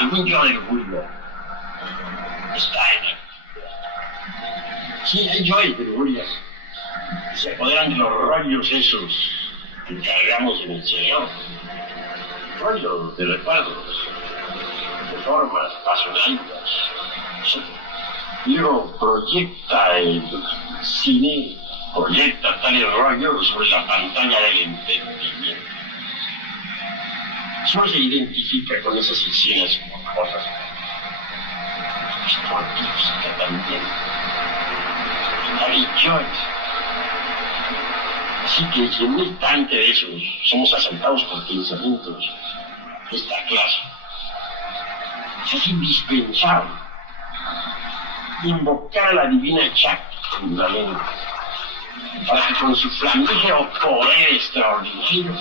algún yo de lujuria está en él. Sí, hay yoes de lujurias. Se apoderan de los rollos esos que cargamos en el cerebro. Rollos de recuerdos, de formas pasionales. Luego proyecta el cine, proyecta tales rollos sobre la pantalla del entendimiento. Solo se identifica con esas escenas cosas. Esto artística también. Hay joys. Así que si en un instante de esos somos asaltados por pensamientos de esta clase, es indispensable invocar a la divina Shakti en la mente, para que con su flamígero poder extraordinario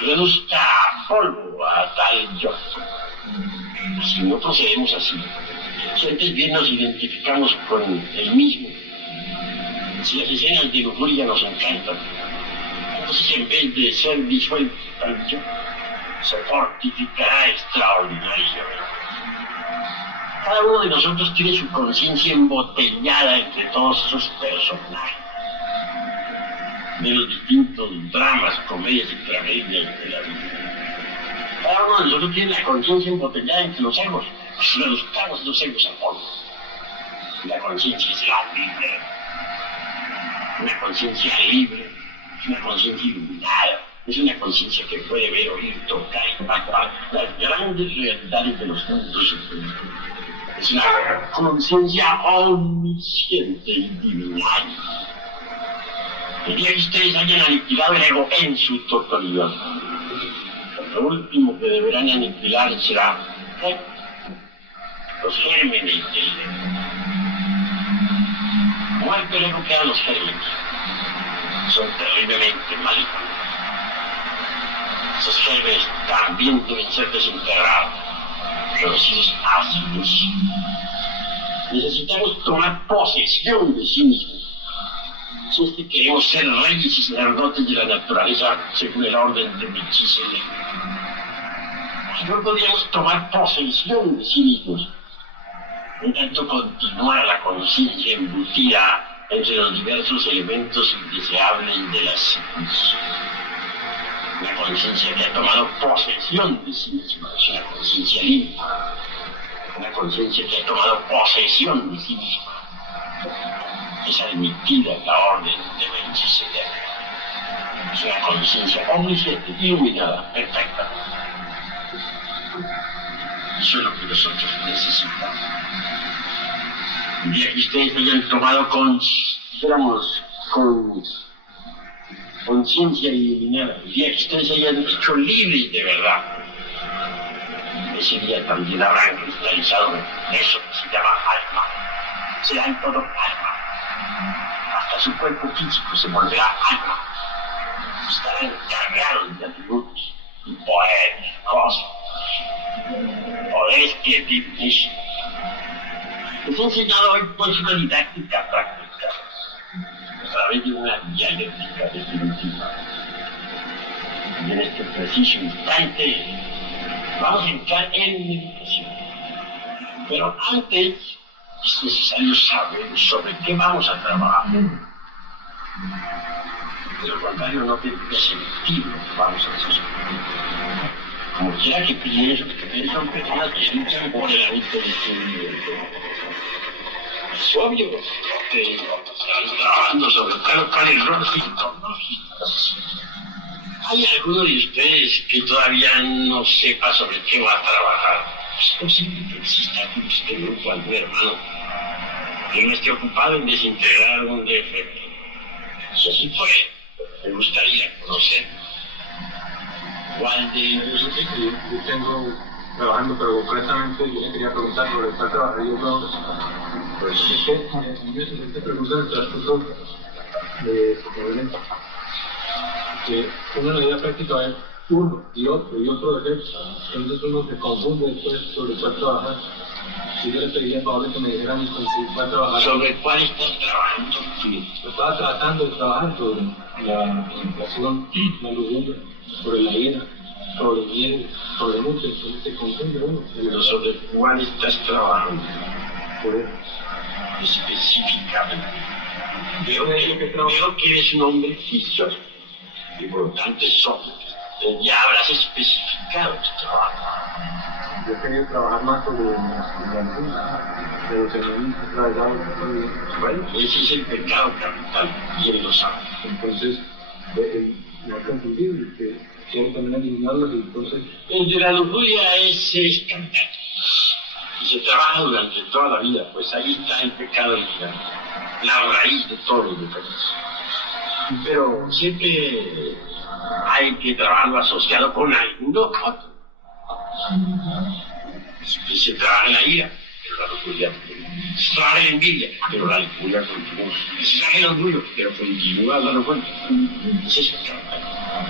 reduzca a polvo a tal yo. Si no procedemos así, si antes bien nos identificamos con el mismo, si las escenas de lujuria nos encantan, entonces en vez de ser disuelto tal yo, se fortificará extraordinario. Cada uno de nosotros tiene su conciencia embotellada entre todos esos personajes de los distintos dramas, comedias y tragedias de la vida. Cada uno de nosotros tiene la conciencia embotellada entre los egos, reduzcamos los egos a polvo. La conciencia es la libre, una conciencia libre, una conciencia iluminada, es una conciencia que puede ver, oír, tocar y palpar las grandes realidades de los mundos superiores. Es una conciencia omnisciente y divinaria. El día que ustedes hayan aniquilado el ego en su totalidad, lo último que deberán aniquilar será los gérmenes del ego. Muerto el ego quedan los gérmenes. Son terriblemente malignos. Esos gérmenes también deben ser desenterrados, reducidos ácidos. Necesitamos tomar posesión de sí mismos. Si es que queremos ser reyes y sacerdotes de la naturaleza según el orden de Melquisedec. Si no podríamos tomar posesión de sí mismos, en tanto continuar la conciencia embutida entre los diversos elementos indeseables de la psiquis. Una conciencia que ha tomado posesión de sí misma, es una conciencia limpia. Una conciencia que ha tomado posesión de sí misma. Es admitida en la orden de Melquisedec. Es una conciencia omnisciente, iluminada, perfecta. Eso es lo que nosotros necesitamos. el día que ustedes hayan tomado conciencia iluminada, el día que ustedes hayan hecho libres de verdad, ese día también habrán cristalizado eso que se llama alma. Será en todo alma. Hasta su cuerpo físico se volverá alma. Estarán cargados de atributos y poéticos, poderes científicos. Les he enseñado hoy pues una didáctica práctica a través de una dialéctica definitiva. Y en este preciso instante vamos a entrar en meditación. Pero antes es necesario saber sobre qué vamos a trabajar. De lo contrario no tendría sentido lo que vamos a hacer. Como quiera que pienso, que son personas que luchan por el autodescubrimiento. Es obvio que están trabajando sobre tal error psicológico. ¿Hay alguno de ustedes que todavía no sepa sobre qué va a trabajar? Es posible que exista en este grupo algún hermano que no esté ocupado en desintegrar un defecto. Si así fue, me gustaría conocer. ¿Cuál de ellos? Yo tengo trabajando, pero concretamente yo le quería preguntar sobre cuál trabajaría yo. Pues es que en esta pregunta del transcurso de que uno en la vida práctica es uno y otro defecto. Entonces uno se confunde después sobre cuál trabajar. Si yo le pediría por favor que me dijeran cuál trabajar. ¿Sobre cuál estás trabajando? Sí, estaba tratando de trabajar sobre la inflación, la lujura, sobre la ira, sobre el miedo, sobre mucho, entonces se confunde uno. Pero ¿sobre cuál estás trabajando? Por eso. Específicamente. Veo que eres un hombre juicioso y por lo tanto es obvio. Ya habrás especificado tu trabajo. Yo quería trabajar más sobre la luz, pero se me ha atravesado el. Bueno, ese es el pecado capital, y él lo sabe. Entonces, me ha confundido y que quiero también eliminarlo y entonces. El de la lujuria es capital. Y se trabaja durante toda la vida, pues ahí está el pecado original, la raíz de todos los defectos. Pero siempre hay que trabajarlo asociado con alguno otro. Se trabaja la ira, pero la lujuria se trabaja la envidia, pero la lujuria continúa. Se trabaja el orgullo, pero continúa la lujuria. Ese es el pecado.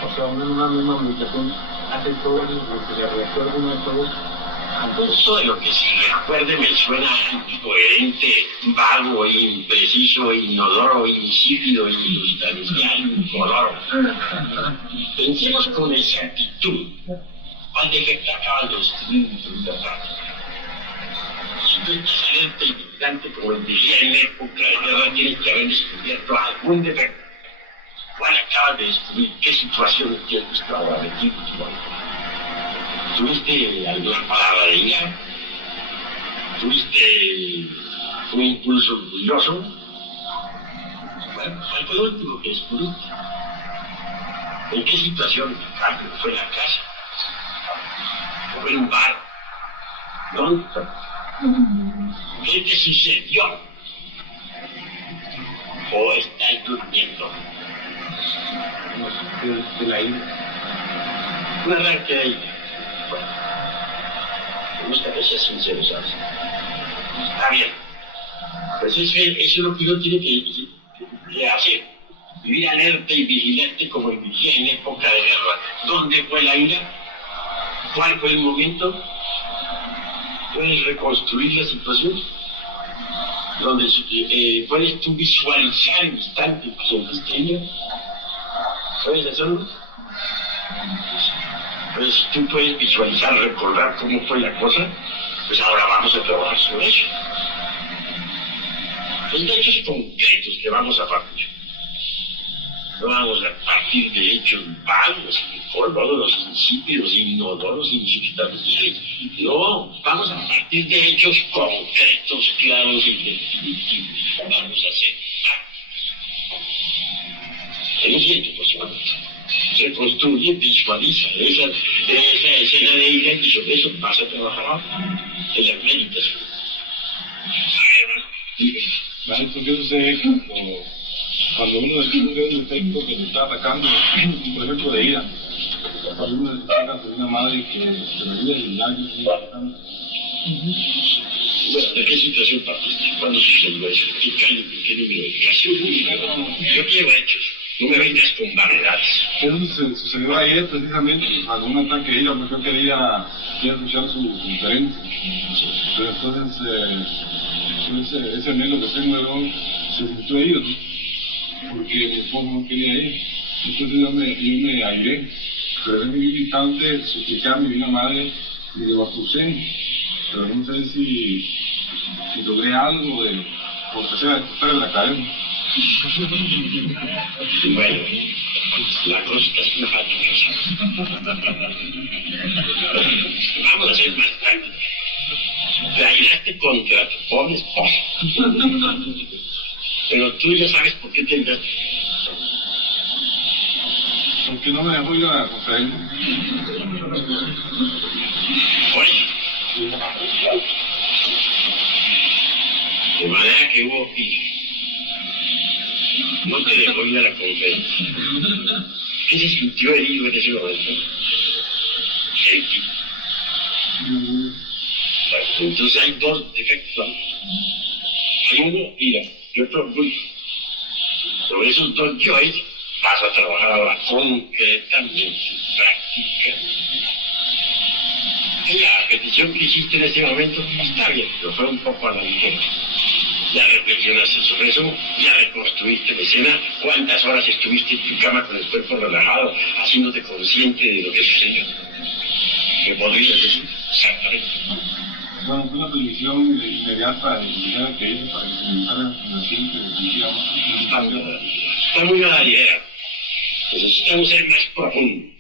O sea, uno en una misma meditación hace todo lo que se recuerda uno de todo. Eso de lo que se recuerde me suena incoherente, vago, impreciso, inodoro, insípido, insustancial, incoloro. Pensemos con exactitud. ¿Cuál defecto acabas de destruir en tu vida práctica? Si tú estás alerta y vigilante como el decía en la época de guerra, tienes que haber descubierto algún defecto. ¿Cuál acabas de destruir? ¿Qué situación tienes que ahora metido? ¿Tuviste alguna palabra de ira? ¿Tuviste un impulso orgulloso? Bueno, ¿cuál fue el último que descubriste? ¿En qué situación? ¿Fue en la casa? ¿O fue en un bar? ¿Dónde fue? ¿Qué te sucedió? ¿O estás durmiendo? De la ira. Un arranque de ira. Bueno, me gusta que seas sincero, ¿sabes? Está bien. Pues eso es lo que uno tiene que hacer. Vivir alerta y vigilante como el vigía en época de guerra. ¿Dónde fue la ira? ¿Cuál fue el momento? ¿Puedes reconstruir la situación? Donde puedes tú visualizar el instante que sentiste ira. ¿Puedes hacerlo? Pues tú puedes visualizar, recordar cómo fue la cosa, pues ahora vamos a trabajar sobre eso. Son de hechos concretos que vamos a partir. No vamos a partir de hechos vagos, incolorosos, insípidos, inodoros, insustanciales. No, vamos a partir de hechos concretos, claros y definitivos. Vamos a hacer prácticas. En un sitio, por supuesto. Reconstruye, visualiza esa escena de ira y sobre eso vas a trabajar en las meditaciones. Maestro, ¿qué sucede cuando uno descubre un defecto que le está atacando, por ejemplo, de ira? Cuando uno destaca de una madre que debería ayudar y sigue atacando. Bueno, ¿de qué situación partiste? ¿Cuándo sucedió eso? ¿Qué calle? ¿Qué número de caso? Yo quiero hechos. No me vengas con barreras. Eso sucedió ayer precisamente cuando un ataque de ira, porque yo quería escuchar su conferencia. Pero entonces ese anhelo que tengo de hoy se sintió herido, ¿no? Porque mi esposo no quería ir. Entonces yo me airé. Pero en un instante supliqué a mi divina madre y le bauticé. Pero no sé si logré algo porque se va a estar en la cadena. Bueno, la cosa está simpática. Vamos a ser más prácticos. Te airaste contra tu pobre esposa. Pero tú ya sabes por qué te airaste. Porque no me dejó ir a la conferencia. Oye. De manera que hubo que no te dejó ir a la conferencia. ¿Qué se sintió herido en ese momento? El tipo. Bueno, entonces hay dos defectos. Hay uno, ira, y otro orgullo. Sobre esos dos yoes vas a trabajar ahora concretamente, prácticamente. La petición que hiciste en este momento está bien, pero fue un poco a la ligera. Ya reflexionaste sobre eso, ya reconstruiste la escena. ¿Cuántas horas estuviste en tu cama con el cuerpo relajado, haciéndote consciente de lo que sucedió? ¿Qué podrías decir? Exactamente. Bueno, fue una previsión inmediata y ligera que hice para incrementar la fundación que sentíamos. Está muy a la ligera. Necesitamos ser más profundos.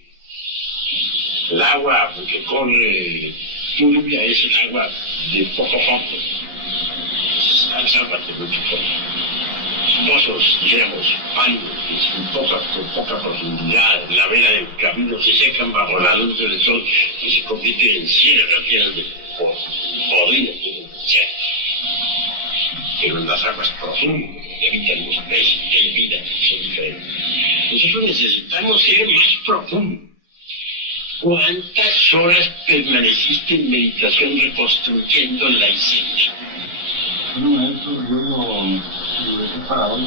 El agua que corre turbia es el agua de poco a poco. Las aguas de mucho poco. Los pozos, dijéramos, pandos, con poca profundidad, la vela del camino se secan bajo la luz del sol y se convierten en ciénagas llenas de podridos de desierto. Pero en las aguas profundas, que habitan los peces, que hay vida, son diferentes. Nosotros necesitamos ser más profundos. ¿Cuántas horas permaneciste en meditación reconstruyendo la escena? Bueno, maestro, yo lo dejé para hoy.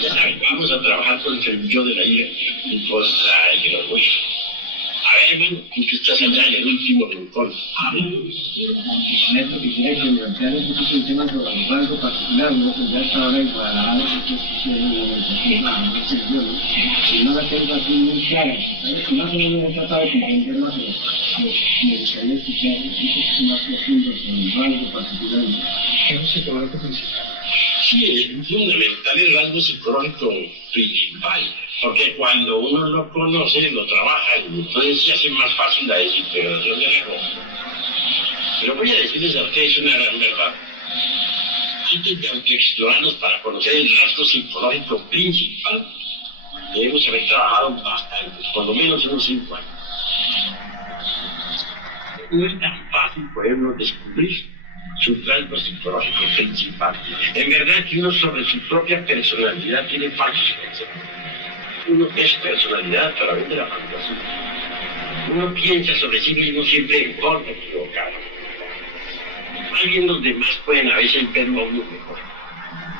Ya saben, vamos a trabajar con el yo de la ira y contra el orgullo. A ver, bueno, tú que estás allá en el último rincón. Maestro, quisiera que me ampliara un poquito el tema sobre el rasgo particular, ¿no? Pues ya hasta ahora en Guadalajara se y no la tengo así muy clara. Más o menos he tratado de comprender más, me gustaría escuchar un poquito más profundo sobre el rasgo particular. ¿Qué es el psicológico principal? Sí, es fundamental el rasgo psicológico principal, porque cuando uno lo conoce, lo trabaja, y entonces se hace más fácil la desesperación de la cosa. Pero voy a decirles a ustedes una gran verdad. Antes de autoexplorarnos para conocer el rasgo psicológico principal, debemos haber trabajado bastante, por lo menos unos 5 años. No es tan fácil podernos descubrir su rasgo psicológico principal. En verdad que uno sobre su propia personalidad tiene falsos conceptos. Uno es personalidad a través de la fantasía. Uno piensa sobre sí mismo siempre en forma equivocada. Alguien los demás pueden a veces verlo a uno mejor,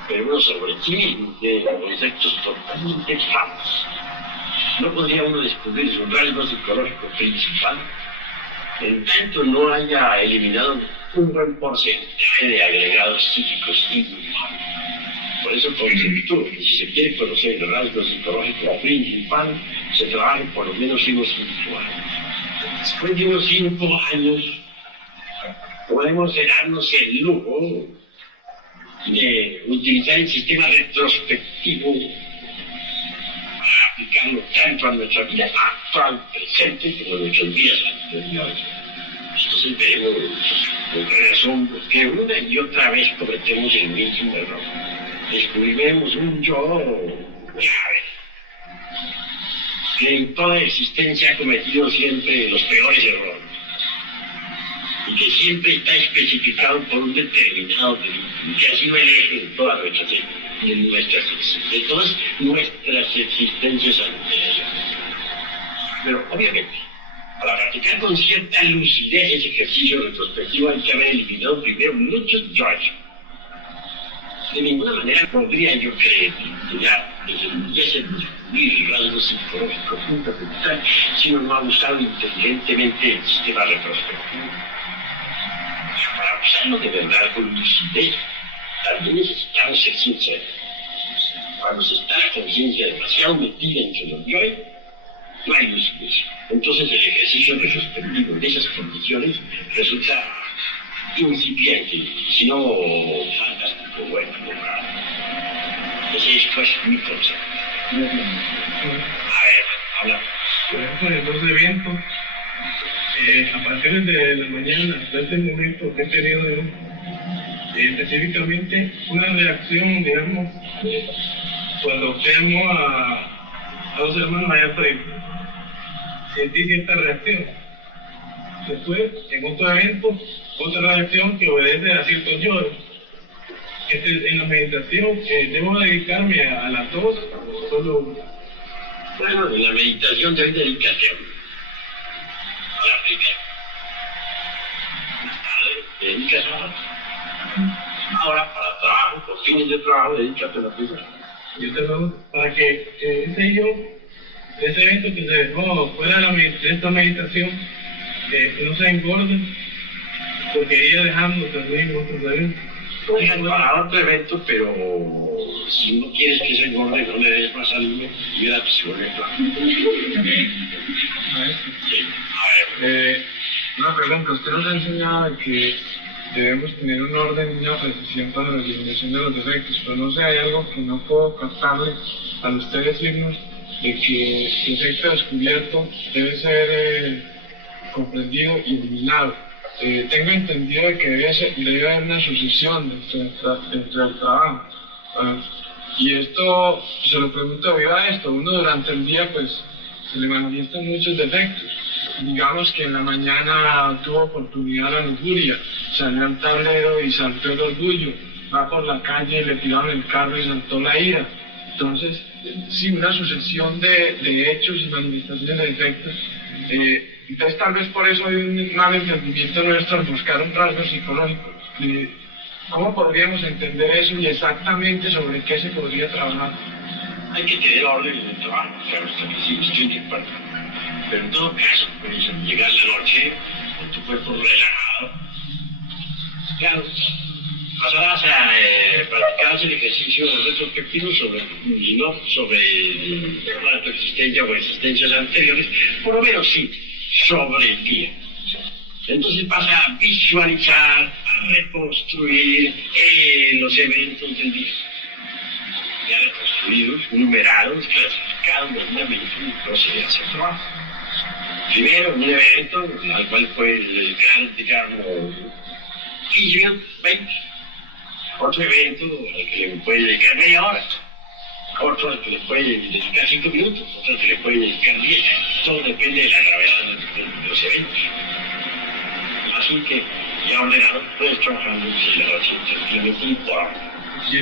pero uno sobre sí mismo tiene conceptos totalmente falsos. No podría uno descubrir su rasgo psicológico principal en tanto no haya eliminado un buen porcentaje de agregados psíquicos inhumanos. Por eso conceptúo que si se quiere conocer el rasgo psicológico principal, se trabaje por lo menos unos 5 años. Después de unos 5 años, podemos darnos el lujo de utilizar el sistema retrospectivo para aplicarlo tanto a nuestra vida actual, presente, como a nuestras vidas anteriores. Entonces veremos con gran asombro que una y otra vez cometemos el mismo error. Descubriremos un yo grave. que en toda existencia ha cometido siempre los peores errores y que siempre está especificado por un determinado delito, y que ha sido el eje de todas nuestras existencias anteriores. Pero obviamente, para practicar con cierta lucidez ese ejercicio retrospectivo hay que haber eliminado primero muchos yoes. De ninguna manera podría yo creer que ya pudiese descubrir rasgos psicológicos fundamentales si uno no ha usado inteligentemente el sistema retrospectivo. Para usarlo de verdad con lucidez, también necesitamos ser sinceros. Cuando se está la conciencia demasiado metida entre los yoes, no hay lucidez. Entonces el ejercicio retrospectivo de esas condiciones resulta incipiente, si no fantástico, bueno, ese es pues mi concepto. A ver, habla. Por ejemplo, en los eventos, a partir de la mañana, hasta este momento que he tenido específicamente una reacción, digamos, cuando observo a dos hermanos allá frente, sentí cierta reacción. Después, en otro evento, otra reacción que obedece a ciertos yoes. En la meditación, ¿debo dedicarme a las dos o solo una? Bueno, en la meditación debes dedicarte a la primera. Más tarde, te dedicas a la otra. Ahora, para trabajo, por fines de trabajo, dedícate a la primera. Yo te pregunto, para que ese evento que se dejó fuera de esta meditación, no se engorde, porque iría dejando también otros eventos. Para otro evento, pero si no quieres que se engorde, no le des más ánimo y verás que se vuelve claro. Sí. A ver. Una pregunta, usted nos ha enseñado que debemos tener un orden y una precisión para la eliminación de los defectos, pero no sé, hay algo que no puedo captarle al usted decirnos de que el defecto descubierto debe ser comprendido y eliminado. Tengo entendido de que debe haber una sucesión dentro del trabajo. Y esto, se lo pregunto debido a esto, uno durante el día pues se le manifiestan muchos defectos. Digamos que en la mañana tuvo oportunidad la lujuria, salió al tablero y saltó el orgullo, va por la calle y le tiraron el carro y saltó la ira. Entonces, sí, una sucesión de hechos y manifestaciones de defectos. Entonces tal vez por eso hay un mal entendimiento nuestro al buscar un rasgo psicológico. ¿Cómo podríamos entender eso y exactamente sobre qué se podría trabajar? Hay que tener orden en el trabajo, claro, estoy de acuerdo. Pero en todo caso, pues, llegar la noche con tu cuerpo relajado, claro, pasarás a practicar el ejercicio retrospectivo y no sobre tu existencia o existencias anteriores, por lo menos sí, sobre el día. Entonces vas a visualizar, a reconstruir los eventos del día. Ya reconstruidos, numerados, clasificados, debidamente, proceder a hacer trabajo. Primero, un evento al cual puedes dedicar, digamos, 15 minutos, 20. Otro evento al que le puedes dedicar media hora. Otro al que le puedes dedicar 5 minutos. Otro al que le puedes dedicar 10. Todo depende de la gravedad de los eventos. Así que, ya ordenado, puedes trabajar en la noche tranquilamente y por orden. Y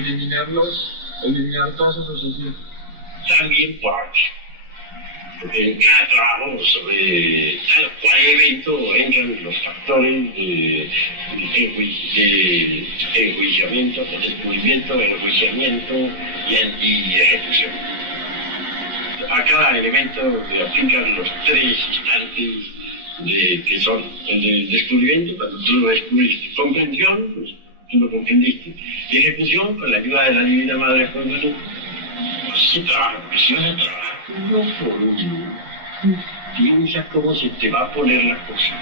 eliminar todas esas sucesiones. También por orden. Porque en cada trabajo sobre tal cual evento entran los factores de enjuiciamiento, de descubrimiento, enjuiciamiento y ejecución. A cada elemento le aplican los 3 instantes que son el del descubrimiento, cuando tú lo descubriste, comprensión, pues tú lo comprendiste, y ejecución con la ayuda de la Divina Madre de Jesús. Así se trabaja, porque si no se trabaja, no por uno. Piensa cómo se te va a poner la cosa.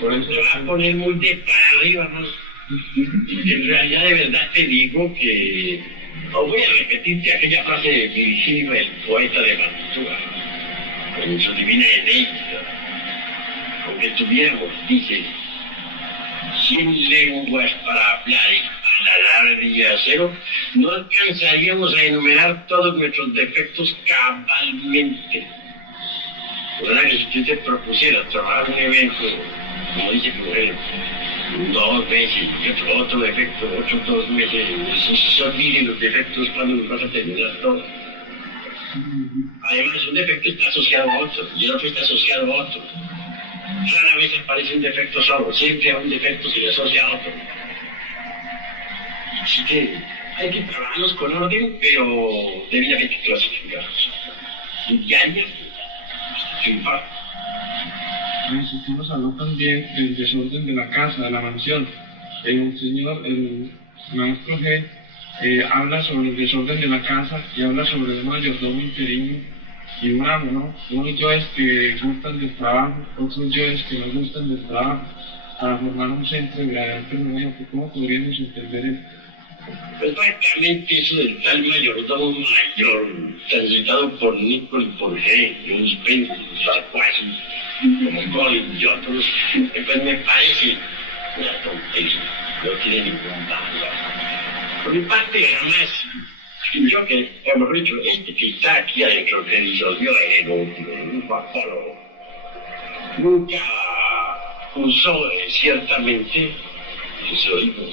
Por eso se va a poner muy de para arriba, ¿no? Y en realidad de verdad te digo que... O voy a repetirte aquella frase de Virgilio, el poeta de Mantua, con su divina Eneida. Aunque tuviéramos, dice, 100 lenguas para hablar y alarde y acero, no alcanzaríamos a enumerar todos nuestros defectos cabalmente. ¿Verdad que si tú te propusieras trabajar un evento, como dice Florero, 2 meses, y otro defecto, otros 2 meses, se olviden los defectos cuando los vas a terminar todo? Además, un defecto está asociado a otro, y el otro está asociado a otro. Rara vez aparece un defecto solo, siempre a un defecto se le asocia a otro. Así que hay que trabajarlos con orden, pero debidamente clasificados. Diaria, sin par. Usted nos habló también del desorden de la casa, de la mansión. El maestro G habla sobre el desorden de la casa y habla sobre el mayordomo interino y un amo, ¿no? Unos yoes que gustan del trabajo, otros yoes que no gustan del trabajo, para formar un centro de gran permanencia. ¿Cómo podríamos entender eso? Pues prácticamente eso del tal mayordomo mayor, transitado por Nicol y por G, y unos pendejos, como Colin y otros, pues me parece una tontería, no tiene ningún valor. Por mi parte, jamás yo que, hemos dicho, que está aquí adentro, que disolvió en un vapor, nunca usó ciertamente, eso digo,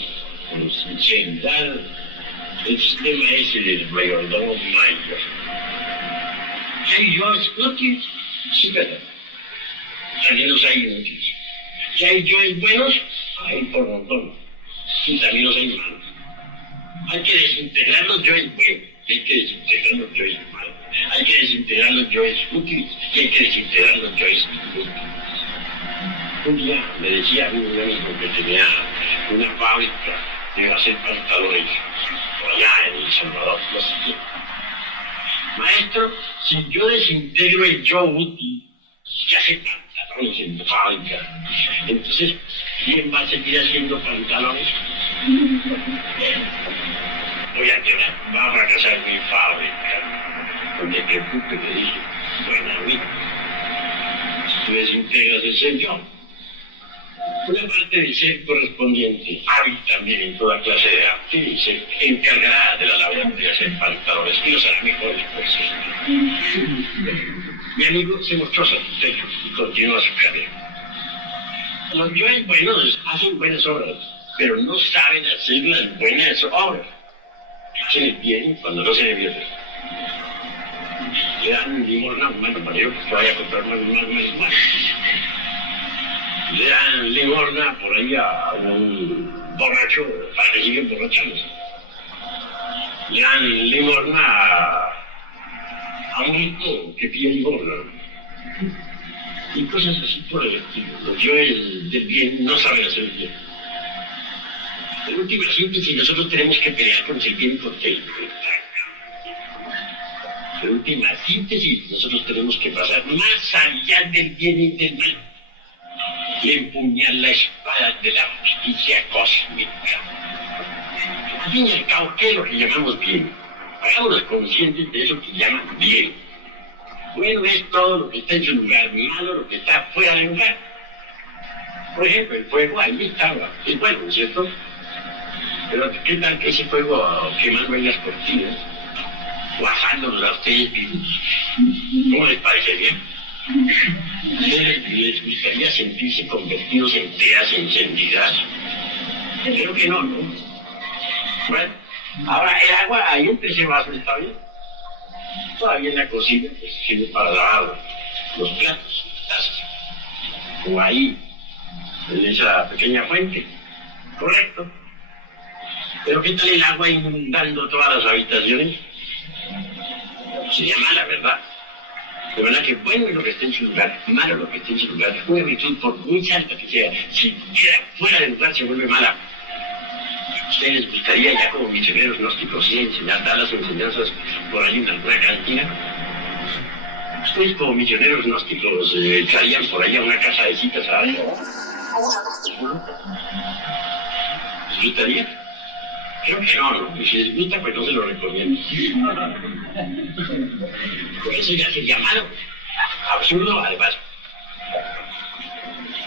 con sinceridad, el sistema ese del mayordomo mayor. Que hay yo inútiles, sí, verdad. También los hay inútiles. Que hay yo buenos, hay por montón. Y también los hay malos. Hay que desintegrar los yoes buenos, y hay que desintegrar los yoes malos. Hay que desintegrar los yoes útiles, y hay que desintegrar los yoes inútiles. Un día me decía a mí un amigo que tenía una fábrica de hacer pantalones por allá en El Salvador, no sé qué. Maestro, si yo desintegro el yo útil, que hace pantalones en fábrica, entonces, ¿quién va a seguir haciendo pantalones? Voy a quedar, va a fracasar mi fábrica. No te preocupes, le dije, bueno amigo, si tú desintegras el ser yo, una parte del ser correspondiente, hábil también en toda clase de arte, y se encargará de la labor de hacer pantalones, y los hará mejores por Mi amigo se mostró satisfecho y continuó su carrera. Los yoes buenos hacen buenas obras, pero no saben hacer las buenas obras. Hacen el bien cuando no se debe hacer. Le dan limosna a un mal compañero que vaya a comprar más. Le dan limosna por ahí a un borracho para que siga emborrachándose. Le dan limosna a un hijo que pide limosna. Y cosas así por el estilo. Los yoes del bien no saben hacer el bien. En última síntesis, nosotros tenemos que pelear con el bien y contra el mal. En última síntesis, nosotros tenemos que pasar más allá del bien y del mal y empuñar la espada de la justicia cósmica. Al fin y al cabo, ¿qué es lo que llamamos bien? Hagámonos conscientes de eso que llaman bien. Bueno es todo lo que está en su lugar, malo lo que está fuera de lugar. Por ejemplo, el fuego ahí estaba, es bueno, ¿no es cierto? Pero ¿qué tal que ese fuego quemando en las cortinas, o asándonos a ustedes vivos? ¿Cómo les parece bien? ¿Les gustaría sentirse convertidos en teas encendidas? Creo que no, ¿no? Bueno, ahora el agua ahí entre ese vaso está bien. Todavía en la cocina pues sirve para lavar los platos, tazas. O ahí, en esa pequeña fuente. Correcto. Pero ¿qué tal el agua inundando todas las habitaciones? Sería mala, ¿verdad? De verdad que bueno es lo que esté en su lugar, malo lo que esté en su lugar. Una virtud, por muy santa que sea, si queda fuera de lugar se vuelve mala. ¿A ustedes les gustaría ya como misioneros gnósticos y enseñar dar las enseñanzas por ahí en alguna cantina? ¿Ustedes como misioneros gnósticos entrarían por ahí a una casa de citas a alguien? ¿Les gustaría? Creo que no, y si les gusta, pues no se lo recomiendo. Por eso ya sería malo, absurdo además.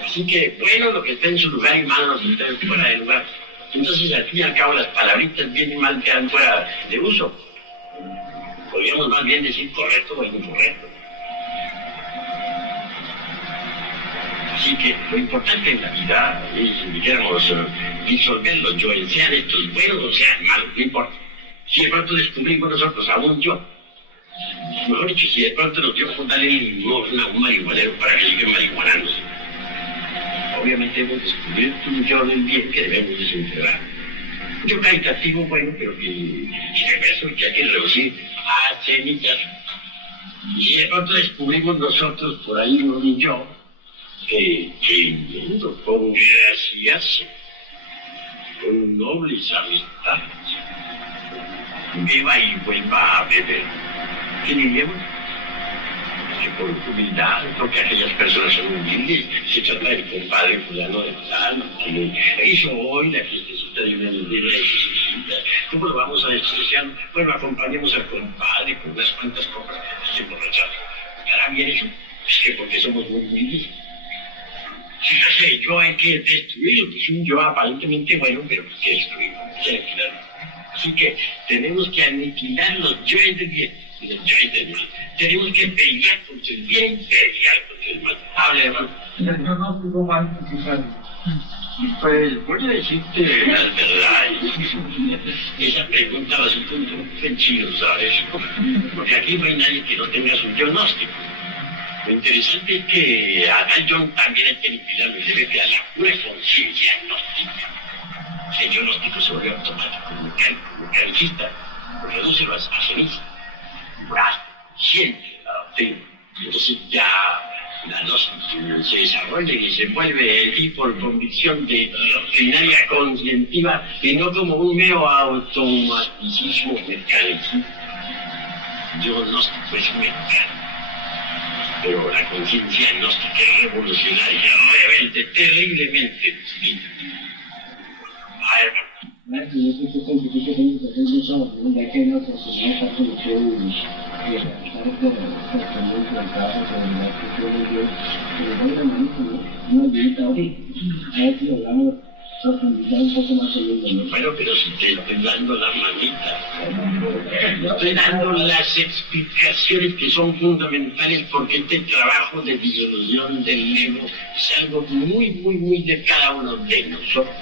Así que, bueno, lo que está en su lugar y malo lo que está fuera de lugar. Entonces, al fin y al cabo, las palabritas bien y mal quedan fuera de uso. Podríamos más bien decir correcto o incorrecto. Así que lo importante en la vida es, si dijéramos, disolver los yoes, sean estos buenos o sean malos, no importa. Si de pronto descubrimos nosotros a un yo, mejor dicho, si de pronto nos dio por darle un marihuanero para que siga marihuanándose, obviamente hemos descubierto un yo del bien que debemos desintegrar. Un yo caritativo, bueno, pero que hay que reducir a cenizas. Y si de pronto descubrimos nosotros por ahí un yo que con gracias, con nobles amistades, beba y vuelva a beber, ¿qué diríamos? Que por humildad, porque aquellas personas son humildes, se trata del compadre fulano de fulano, que hizo hoy la fiestecita de una niñera de visita. ¿Cómo lo vamos a despreciar? Bueno, acompañemos al compadre con unas cuantas copas de emborrachado. ¿Estará bien eso? Es que porque somos muy humildes. Fíjate, yo hay que destruirlo, que es un yo aparentemente bueno, pero que destruirlo, que aniquilarlo. Así que tenemos que aniquilar los yoes del bien y los yoes del mal. Tenemos que pelear contra el bien y pelear contra el mal. Hable, hermano. Yo no digo mal, pues voy a decirte la verdad. Esa pregunta va a ser un punto ofensivo, ¿sabes? Porque aquí no hay nadie que no tenga su diagnóstico. Lo interesante es que a tal John también hay que aniquilarlo y se debe a la pura conciencia gnóstica. El diagnóstico se vuelve automático, como calicista, reduce a ceniza, siente la doctrina. Entonces ya la gnóstica se desarrolla y se vuelve el tipo por convicción de doctrinaria conscientiva y no como un mero automaticismo mecánico. Yo gnóstico es mecánico. Pero la conciencia gnóstica es revolucionaria, rebelde, terriblemente distinta. Yo creo que es complicado que tengo que hacer eso, ya que no profesional tanto lo que realizar el trabajo sobre la cuestión de Dios, pero de otra manera, no ayuda hoy, a ver si logramos profundizar un poco más en ello. Bueno, pero si te estoy dando la manita, estoy dando las explicaciones que son fundamentales porque este trabajo de disolución del ego es algo muy de cada uno de nosotros.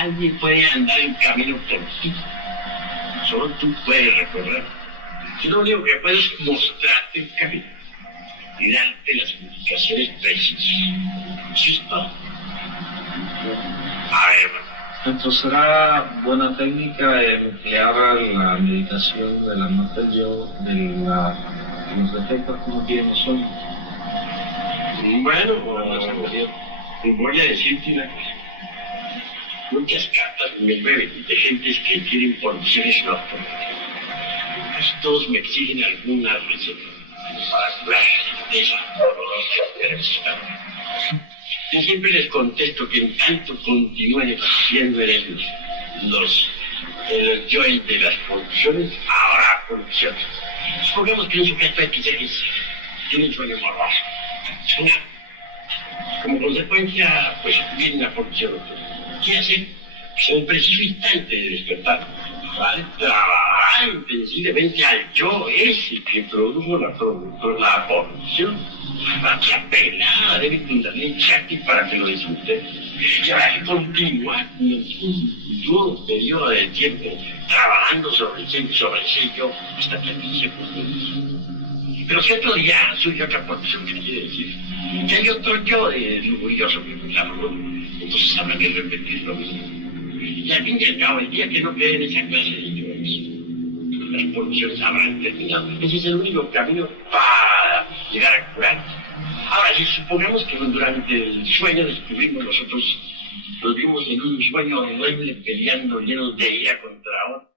Nadie puede andar en camino por ti, solo tú puedes recorrer. Yo lo único que puedo es mostrarte el camino y darte las indicaciones precisas. ¿Sí está? A ver, entonces será buena técnica emplear la meditación de la muerte del yo, de los defectos que uno tiene solo. Bueno, voy a decirte una cosa. Muchas cartas me llueven de gentes que quieren porciones nocturnas. Casi todos me exigen alguna receta para curar de esa horrorosa enfermedad. Yo siempre les contesto que en tanto continúen existiendo en ellos los yoes de las corrupciones, habrá corrupciones. Supongamos que un sujeto X tiene un sueño morboso. Como consecuencia, pues viene una corrupción. ¿Qué hacer? Pues en el preciso instante de despertar, ¿vale? Trabajar intensivamente al yo ese que produjo la corrupción. La pelada debe infundarle en Shakti para que lo disfrute. Y habrá que continuar un duro periodo de tiempo trabajando sobre ese yo hasta que aquí se produce. Pero si otro día surge otra corrupción, ¿qué quiere decir? Que hay otro yo de lujurioso que reclama, entonces habrá que repetir lo mismo. Y al fin y al cabo, el día que no quede en esa clase de yoes, las corrupciones habrán terminado. Ese es el único camino para llegar a curar. Ahora, si supongamos que durante el sueño descubrimos nosotros, nos vimos en un sueño horrible peleando llenos de ira contra otro,